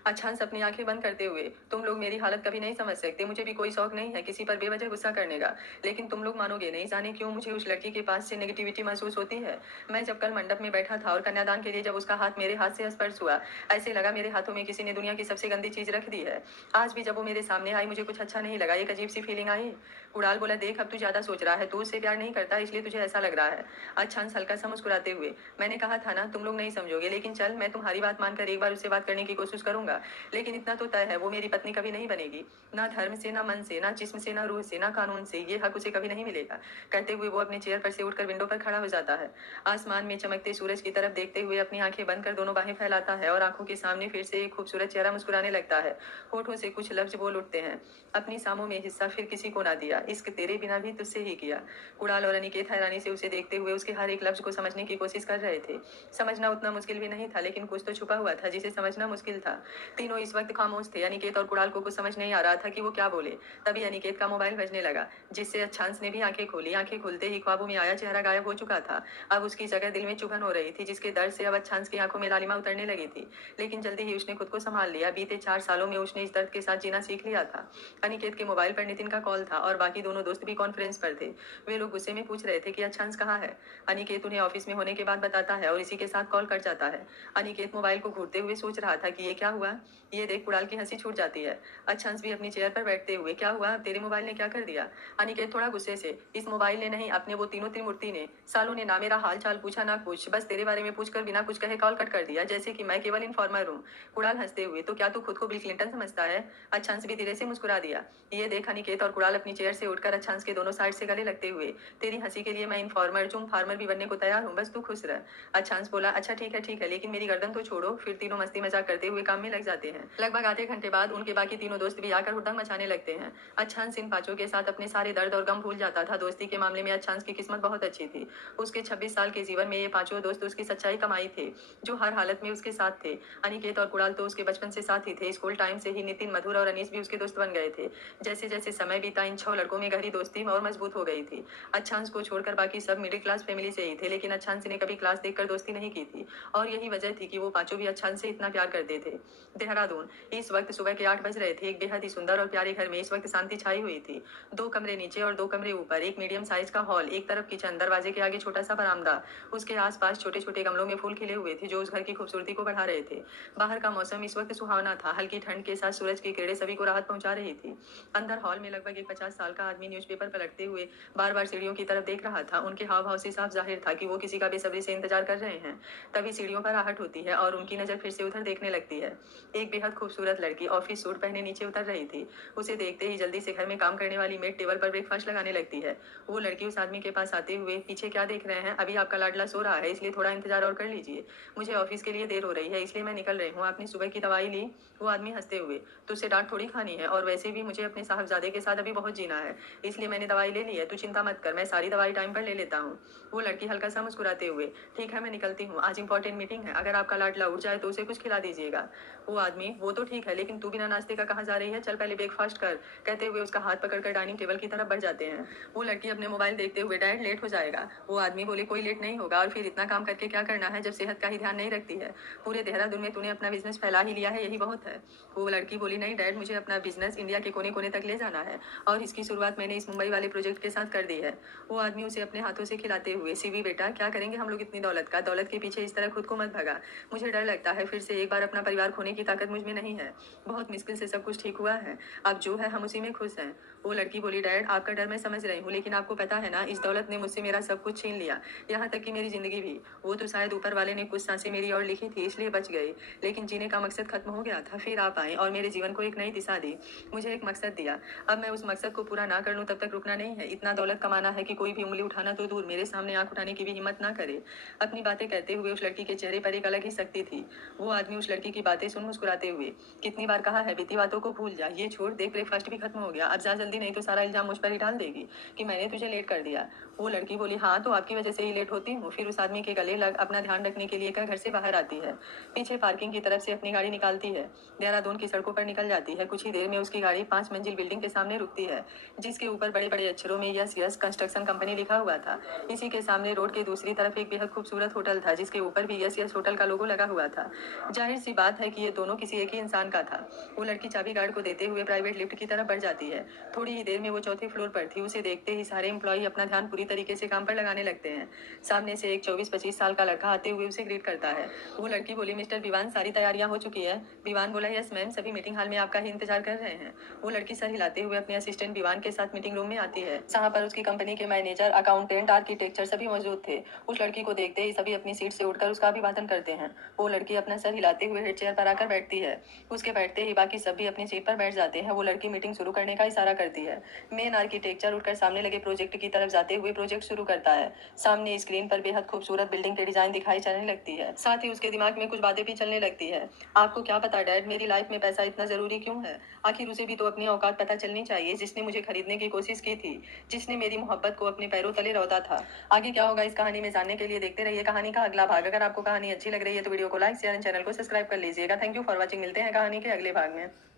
अच्छांश अपनी आंखें बंद करते हुए, तुम लोग मेरी हालत कभी नहीं समझ सकते। मुझे भी कोई शौक नहीं है किसी पर बेवजह गुस्सा करने का, लेकिन तुम लोग मानोगे नहीं, जाने क्यों मुझे उस लड़की के पास से नेगेटिविटी महसूस होती है। मैं जब कल मंडप में बैठा था और कन्यादान के लिए जब उसका हाथ मेरे हाथ से स्पर्श हुआ, ऐसे लगा मेरे हाथों में किसी ने दुनिया की सबसे गंदी चीज रख दी है। आज भी जब वो मेरे सामने आई मुझे कुछ अच्छा नहीं लगा, एक अजीब सी फीलिंग आई। कुणाल बोला, देख अब तू ज्यादा सोच रहा है, तू उससे प्यार नहीं करता इसलिए तुझे ऐसा लग रहा है। अच्छांश हल्का सा मुस्कुराते हुए, मैंने कहा था ना तुम लोग नहीं समझोगे, लेकिन चल मैं तुम्हारी बात मानकर एक बार उससे बात करने की कोशिश करूंगा। लेकिन इतना तो तय है, वो मेरी पत्नी कभी नहीं बनेगी। ना धर्म से, ना मन से, ना जिस्म से, ना रूह से, ना कानून से, ये हक उसे कभी नहीं मिलेगा। कहते हुए वो अपने चेयर पर से उठकर विंडो पर खड़ा हो जाता है। आसमान में चमकते सूरज की तरफ देखते हुए अपनी आंखें बंद कर दोनों बाहें फैलाता है और आंखों के सामने फिर से एक खूबसूरत चेहरा मुस्कुराने लगता है। होठों से कुछ लफ्ज बोल उठते हैं, अपनी सामों में हिस्सा फिर किसी को ना दिया, इश्क तेरे बिना भी तुझसे ही किया। कुणाल और अनिकेत हैरानी से उसे देखते हुए उसके हर एक लफ्ज को समझने की कोशिश कर रहे थे। समझना उतना मुश्किल भी नहीं था, लेकिन कुछ तो छुपा हुआ था जिसे समझना मुश्किल था। तीनों इस वक्त खामोश थे। अनिकेत और कुणाल को कुछ समझ नहीं आ रहा था कि वो क्या बोले। तभी अनिकेत का मोबाइल बजने लगा, जिससे अच्छांश ने भी आंखें खोली। आंखें खुलते ही ख्वाबों में आया चेहरा गायब हो चुका था। अब उसकी जगह दिल में चुभन हो रही थी, जिसके दर्द से अब अच्छांश की आंखों में लालिमा उतरने लगी थी। लेकिन जल्दी ही उसने खुद को संभाल लिया। बीते 4 सालों में उसने इस दर्द के साथ जीना सीख लिया था। अनिकेत के मोबाइल पर नितिन का कॉल था और बाकी दोनों दोस्त भी कॉन्फ्रेंस पर थे। वे लोग गुस्से में पूछ रहे थे कि अच्छांश कहाँ है। अनिकेत उन्हें ऑफिस में होने के बाद बताता है और इसी के साथ कॉल कर जाता है। अनिकेत मोबाइल को घूरते हुए सोच रहा था कि ये क्या हुआ। ये देख कुणाल की हंसी छूट जाती है। अच्छांश भी अपनी चेयर पर बैठते हुए, क्या हुआ, तेरे मोबाइल ने क्या कर दिया। अनिकेत थोड़ा गुस्से से, इस मोबाइल ने नहीं, अपने वो तीनों त्रिमूर्ति ने। सालों ने ना मेरा हाल चाल पूछा ना कुछ, बस तेरे बारे में पूछकर बिना कुछ कहे कॉल कट कर दिया, जैसे कि मैं केवल इन्फॉर्मर हूँ। कुणाल हंसते हुए, तो क्या तू खुद को बिल क्लिंटन समझता है। अच्छांश भी धीरे से मुस्कुरा दिया। ये देख अनिकेत और कुणाल अपनी चेयर से उठकर अच्छांश के दोनों साइड से गले लगते हुए, तेरी हंसी के लिए मैं इन्फॉर्मर तुम फार्मर भी बनने को तैयार हूँ, बस तू खुश रह। अच्छांश बोला, अच्छा ठीक है, लेकिन मेरी गर्दन तो छोड़ो। फिर तीनों मस्ती मजाक करते हुए काम में लग जाते हैं। लगभग आधे घंटे बाद उनके बाकी तीनों दोस्त भी आकर हुड़दंग मचाने लगते हैं। अच्छांश इन पांचों के साथ अपने सारे दर्द और गम भूल जाता था। दोस्ती के मामले में अच्छांश की किस्मत बहुत अच्छी थी। उसके 26 साल के जीवन में ये पांचों दोस्त उसकी सच्चाई कमाई थे, जो हर हालत में उसके साथ थे। अनिकेत और कुणाल तो उसके बचपन से साथ ही थे। स्कूल टाइम से ही नितिन, मधुर और अनीस भी उसके दोस्त बन गए थे। जैसे जैसे समय बीता इन 6 लड़कों में गहरी दोस्ती और मजबूत हो गई थी। अच्छांश को छोड़कर बाकी सब मिडिल क्लास फैमिली से ही थे, लेकिन अच्छांश ने कभी क्लास देखकर दोस्ती नहीं की थी और यही वजह थी कि वो पांचों भी अच्छांश से इतना प्यार करते थे। देहरादून, इस वक्त सुबह के 8 बज रहे थे। एक बेहद ही सुंदर और प्यारे घर में इस वक्त शांति छाई हुई थी। 2 कमरे नीचे और 2 कमरे ऊपर, एक मीडियम साइज का हॉल, एक तरफ किचन, दरवाजे के आगे छोटा सा बरामदा। उसके आसपास छोटे छोटे गमलों में फूल खिले हुए थे जो उस घर की खूबसूरती को बढ़ा रहे थे। बाहर का मौसम इस वक्त सुहावना था। हल्की ठंड के साथ सूरज की किरणें सभी को राहत पहुंचा रही थी। अंदर हॉल में लगभग एक 50 साल का आदमी न्यूज़पेपर पलटते हुए बार बार सीढ़ियों की तरफ देख रहा था। उनके हाव भाव से साफ जाहिर था कि वो किसी का बेसब्री से इंतजार कर रहे हैं। तभी सीढ़ियों पर आहट होती है और उनकी नजर फिर से उधर देखने लगती है। एक बेहद खूबसूरत लड़की ऑफिस सूट पहने नीचे उतर रही थी। उसे देखते ही जल्दी से घर में काम करने वाली मेड टेबल पर ब्रेकफास्ट लगाने लगती है। वो लड़की उस आदमी के पास आते हुए, पीछे क्या देख रहे हैं, अभी आपका लाडला सो रहा है इसलिए थोड़ा इंतजार और कर लीजिए। मुझे ऑफिस के लिए देर हो रही है इसलिए मैं निकल रही हूँ। आपने सुबह की दवाई ली। वो आदमी हंसते हुए, तुझसे डांट थोड़ी खानी है और वैसे भी मुझे अपने साहबजादे के साथ अभी बहुत जीना है, इसलिए मैंने दवाई ले ली है। तू चिंता मत कर, मैं सारी दवाई टाइम पर ले लेता हूँ। वो लड़की हल्का सा मुस्कुराते हुए, ठीक है मैं निकलती हूँ, आज इंपॉर्टेंट मीटिंग है, अगर आपका लाडला उठ जाए तो उसे कुछ खिला दीजिएगा। वो आदमी, वो तो ठीक है लेकिन तू बिना नाश्ते का कहाँ जा रही है, चल पहले ब्रेकफास्ट कर। कहते हुए उसका हाथ पकड़कर डाइनिंग टेबल की तरफ बढ़ जाते हैं। वो लड़की अपने मोबाइल देखते हुए, डैड लेट हो जाएगा। वो आदमी बोले, कोई लेट नहीं होगा, और फिर इतना काम करके क्या करना है जब सेहत का ही ध्यान नहीं रखती है। पूरे देहरादून में तूने अपना बिजनेस फैला ही लिया है, यही बहुत है। वो लड़की बोली, नहीं डैड, मुझे अपना बिजनेस इंडिया के कोने कोने तक ले जाना है और इसकी शुरुआत मैंने इस मुंबई वाले प्रोजेक्ट के साथ कर दी है। वो आदमी उसे अपने हाथों से खिलाते हुए, सीवी बेटा, क्या करेंगे हम लोग इतनी दौलत का, दौलत के पीछे इस तरह खुद को मत भगा। मुझे डर लगता है फिर से एक बार अपना परिवार खोने की ताकत मुझ में नहीं है। बहुत मुश्किल से सब कुछ ठीक हुआ है, अब जो है हम उसी में खुश हैं। वो लड़की बोली, डैड आपका डर मैं समझ रही हूँ, लेकिन आपको पता है ना, इस दौलत ने मुझसे मेरा सब कुछ छीन लिया, यहाँ तक कि मेरी जिंदगी भी। वो तो शायद ऊपर वाले ने कुछ सांसें मेरी और लिखी थी इसलिए बच गई, लेकिन जीने का मकसद खत्म हो गया था। फिर आप आए और मेरे जीवन को एक नई दिशा दी, मुझे एक मकसद दिया। अब मैं उस मकसद को पूरा ना कर लूँ तब तक रुकना नहीं है। इतना दौलत कमाना है कि लड़की कोई भी उंगली उठाना तो दूर, मेरे सामने आंख उठाने की भी हिम्मत ना करे। अपनी बातें कहते हुए उस लड़की के चेहरे पर एक अलग ही शक्ति थी। वो आदमी उस लड़की की बातें सुन मुस्कुराते हुए, कितनी बार कहा है बीती बातों को भूल जा, ये छोड़ दे, ब्रेकफास्ट भी खत्म हो गया, अब जा जल्दी नहीं तो सारा इल्जाम मुझ पर ही डाल देगी कि मैंने तुझे लेट कर दिया। वो लड़की बोली, हाँ तो आपकी वजह से ही लेट होती हूँ। फिर उस आदमी के गले लग अपना ध्यान रखने के लिए घर से बाहर आती है, पीछे पार्किंग की तरफ से अपनी गाड़ी निकालती है, देहरादून की सड़कों पर निकल जाती है। कुछ ही देर में उसकी गाड़ी 5 मंजिल बिल्डिंग के सामने रुकती है, जिसके ऊपर बड़े बड़े अक्षरों में यस यस कंस्ट्रक्शन कंपनी लिखा हुआ था। इसी के सामने रोड के दूसरी तरफ एक बेहद खूबसूरत होटल था, जिसके ऊपर भी यस यस होटल का लोगो लगा हुआ था। जाहिर सी बात है कि ये दोनों किसी एक ही इंसान का था। वो लड़की चाबी गार्ड को देते हुए प्राइवेट लिफ्ट की तरफ बढ़ जाती है। थोड़ी ही देर में वो चौथे फ्लोर पर थी। उसे देखते ही सारे एम्प्लॉय अपना ध्यान पूरी तरीके से काम पर लगाने लगते हैं। सामने से एक 24-25 साल का लड़का आते हुए उसे ग्रीट करता है। वो लड़की बोली, मिस्टर विवान, सारी तैयारियां हो चुकी है? विवान बोला, यस मैम, सभी मीटिंग हॉल में आपका ही इंतजार कर रहे हैं। वो लड़की सर हिलाते हुए अपने असिस्टेंट विवान के साथ मीटिंग रूम में आती है, जहाँ पर उसकी कंपनी के मैनेजर, अकाउंटेंट, आर्किटेक्चर सभी मौजूद थे। उस लड़की को देखते ही सभी अपनी सीट से उठकर उसका अभिवादन करते हैं। वो लड़की अपना सर हिलाते हुए हेड चेयर पर आकर बैठती है। उसके बैठते ही बाकी सब भी अपनी सीट पर बैठ जाते हैं। वो लड़की मीटिंग शुरू करने का इशारा करती है। मेन आर्किटेक्चर उठकर सामने लगे प्रोजेक्ट की तरफ जाते हुए प्रोजेक्ट शुरू करता है। सामने स्क्रीन पर बेहद खूबसूरत बिल्डिंग के डिजाइन दिखाई चलने लगती है, साथ ही उसके दिमाग में कुछ बातें भी चलने लगती है। आपको क्या पता डैड, मेरी लाइफ में पैसा इतना जरूरी क्यों है? आखिर उसे भी तो अपनी औकात पता चलनी चाहिए, जिसने मुझे खरीदने की कोशिश की थी, जिसने मेरी मोहब्बत को अपने पैरों तले रौंदा था। आगे क्या होगा इस कहानी में जानने के लिए देखते रहिए कहानी का अगला भाग। अगर आपको कहानी अच्छी लग रही है तो वीडियो को लाइक शेयर एंड चैनल को सब्सक्राइब कर लीजिएगा। Thank you for watching. मिलते हैं कहानी के अगले भाग में।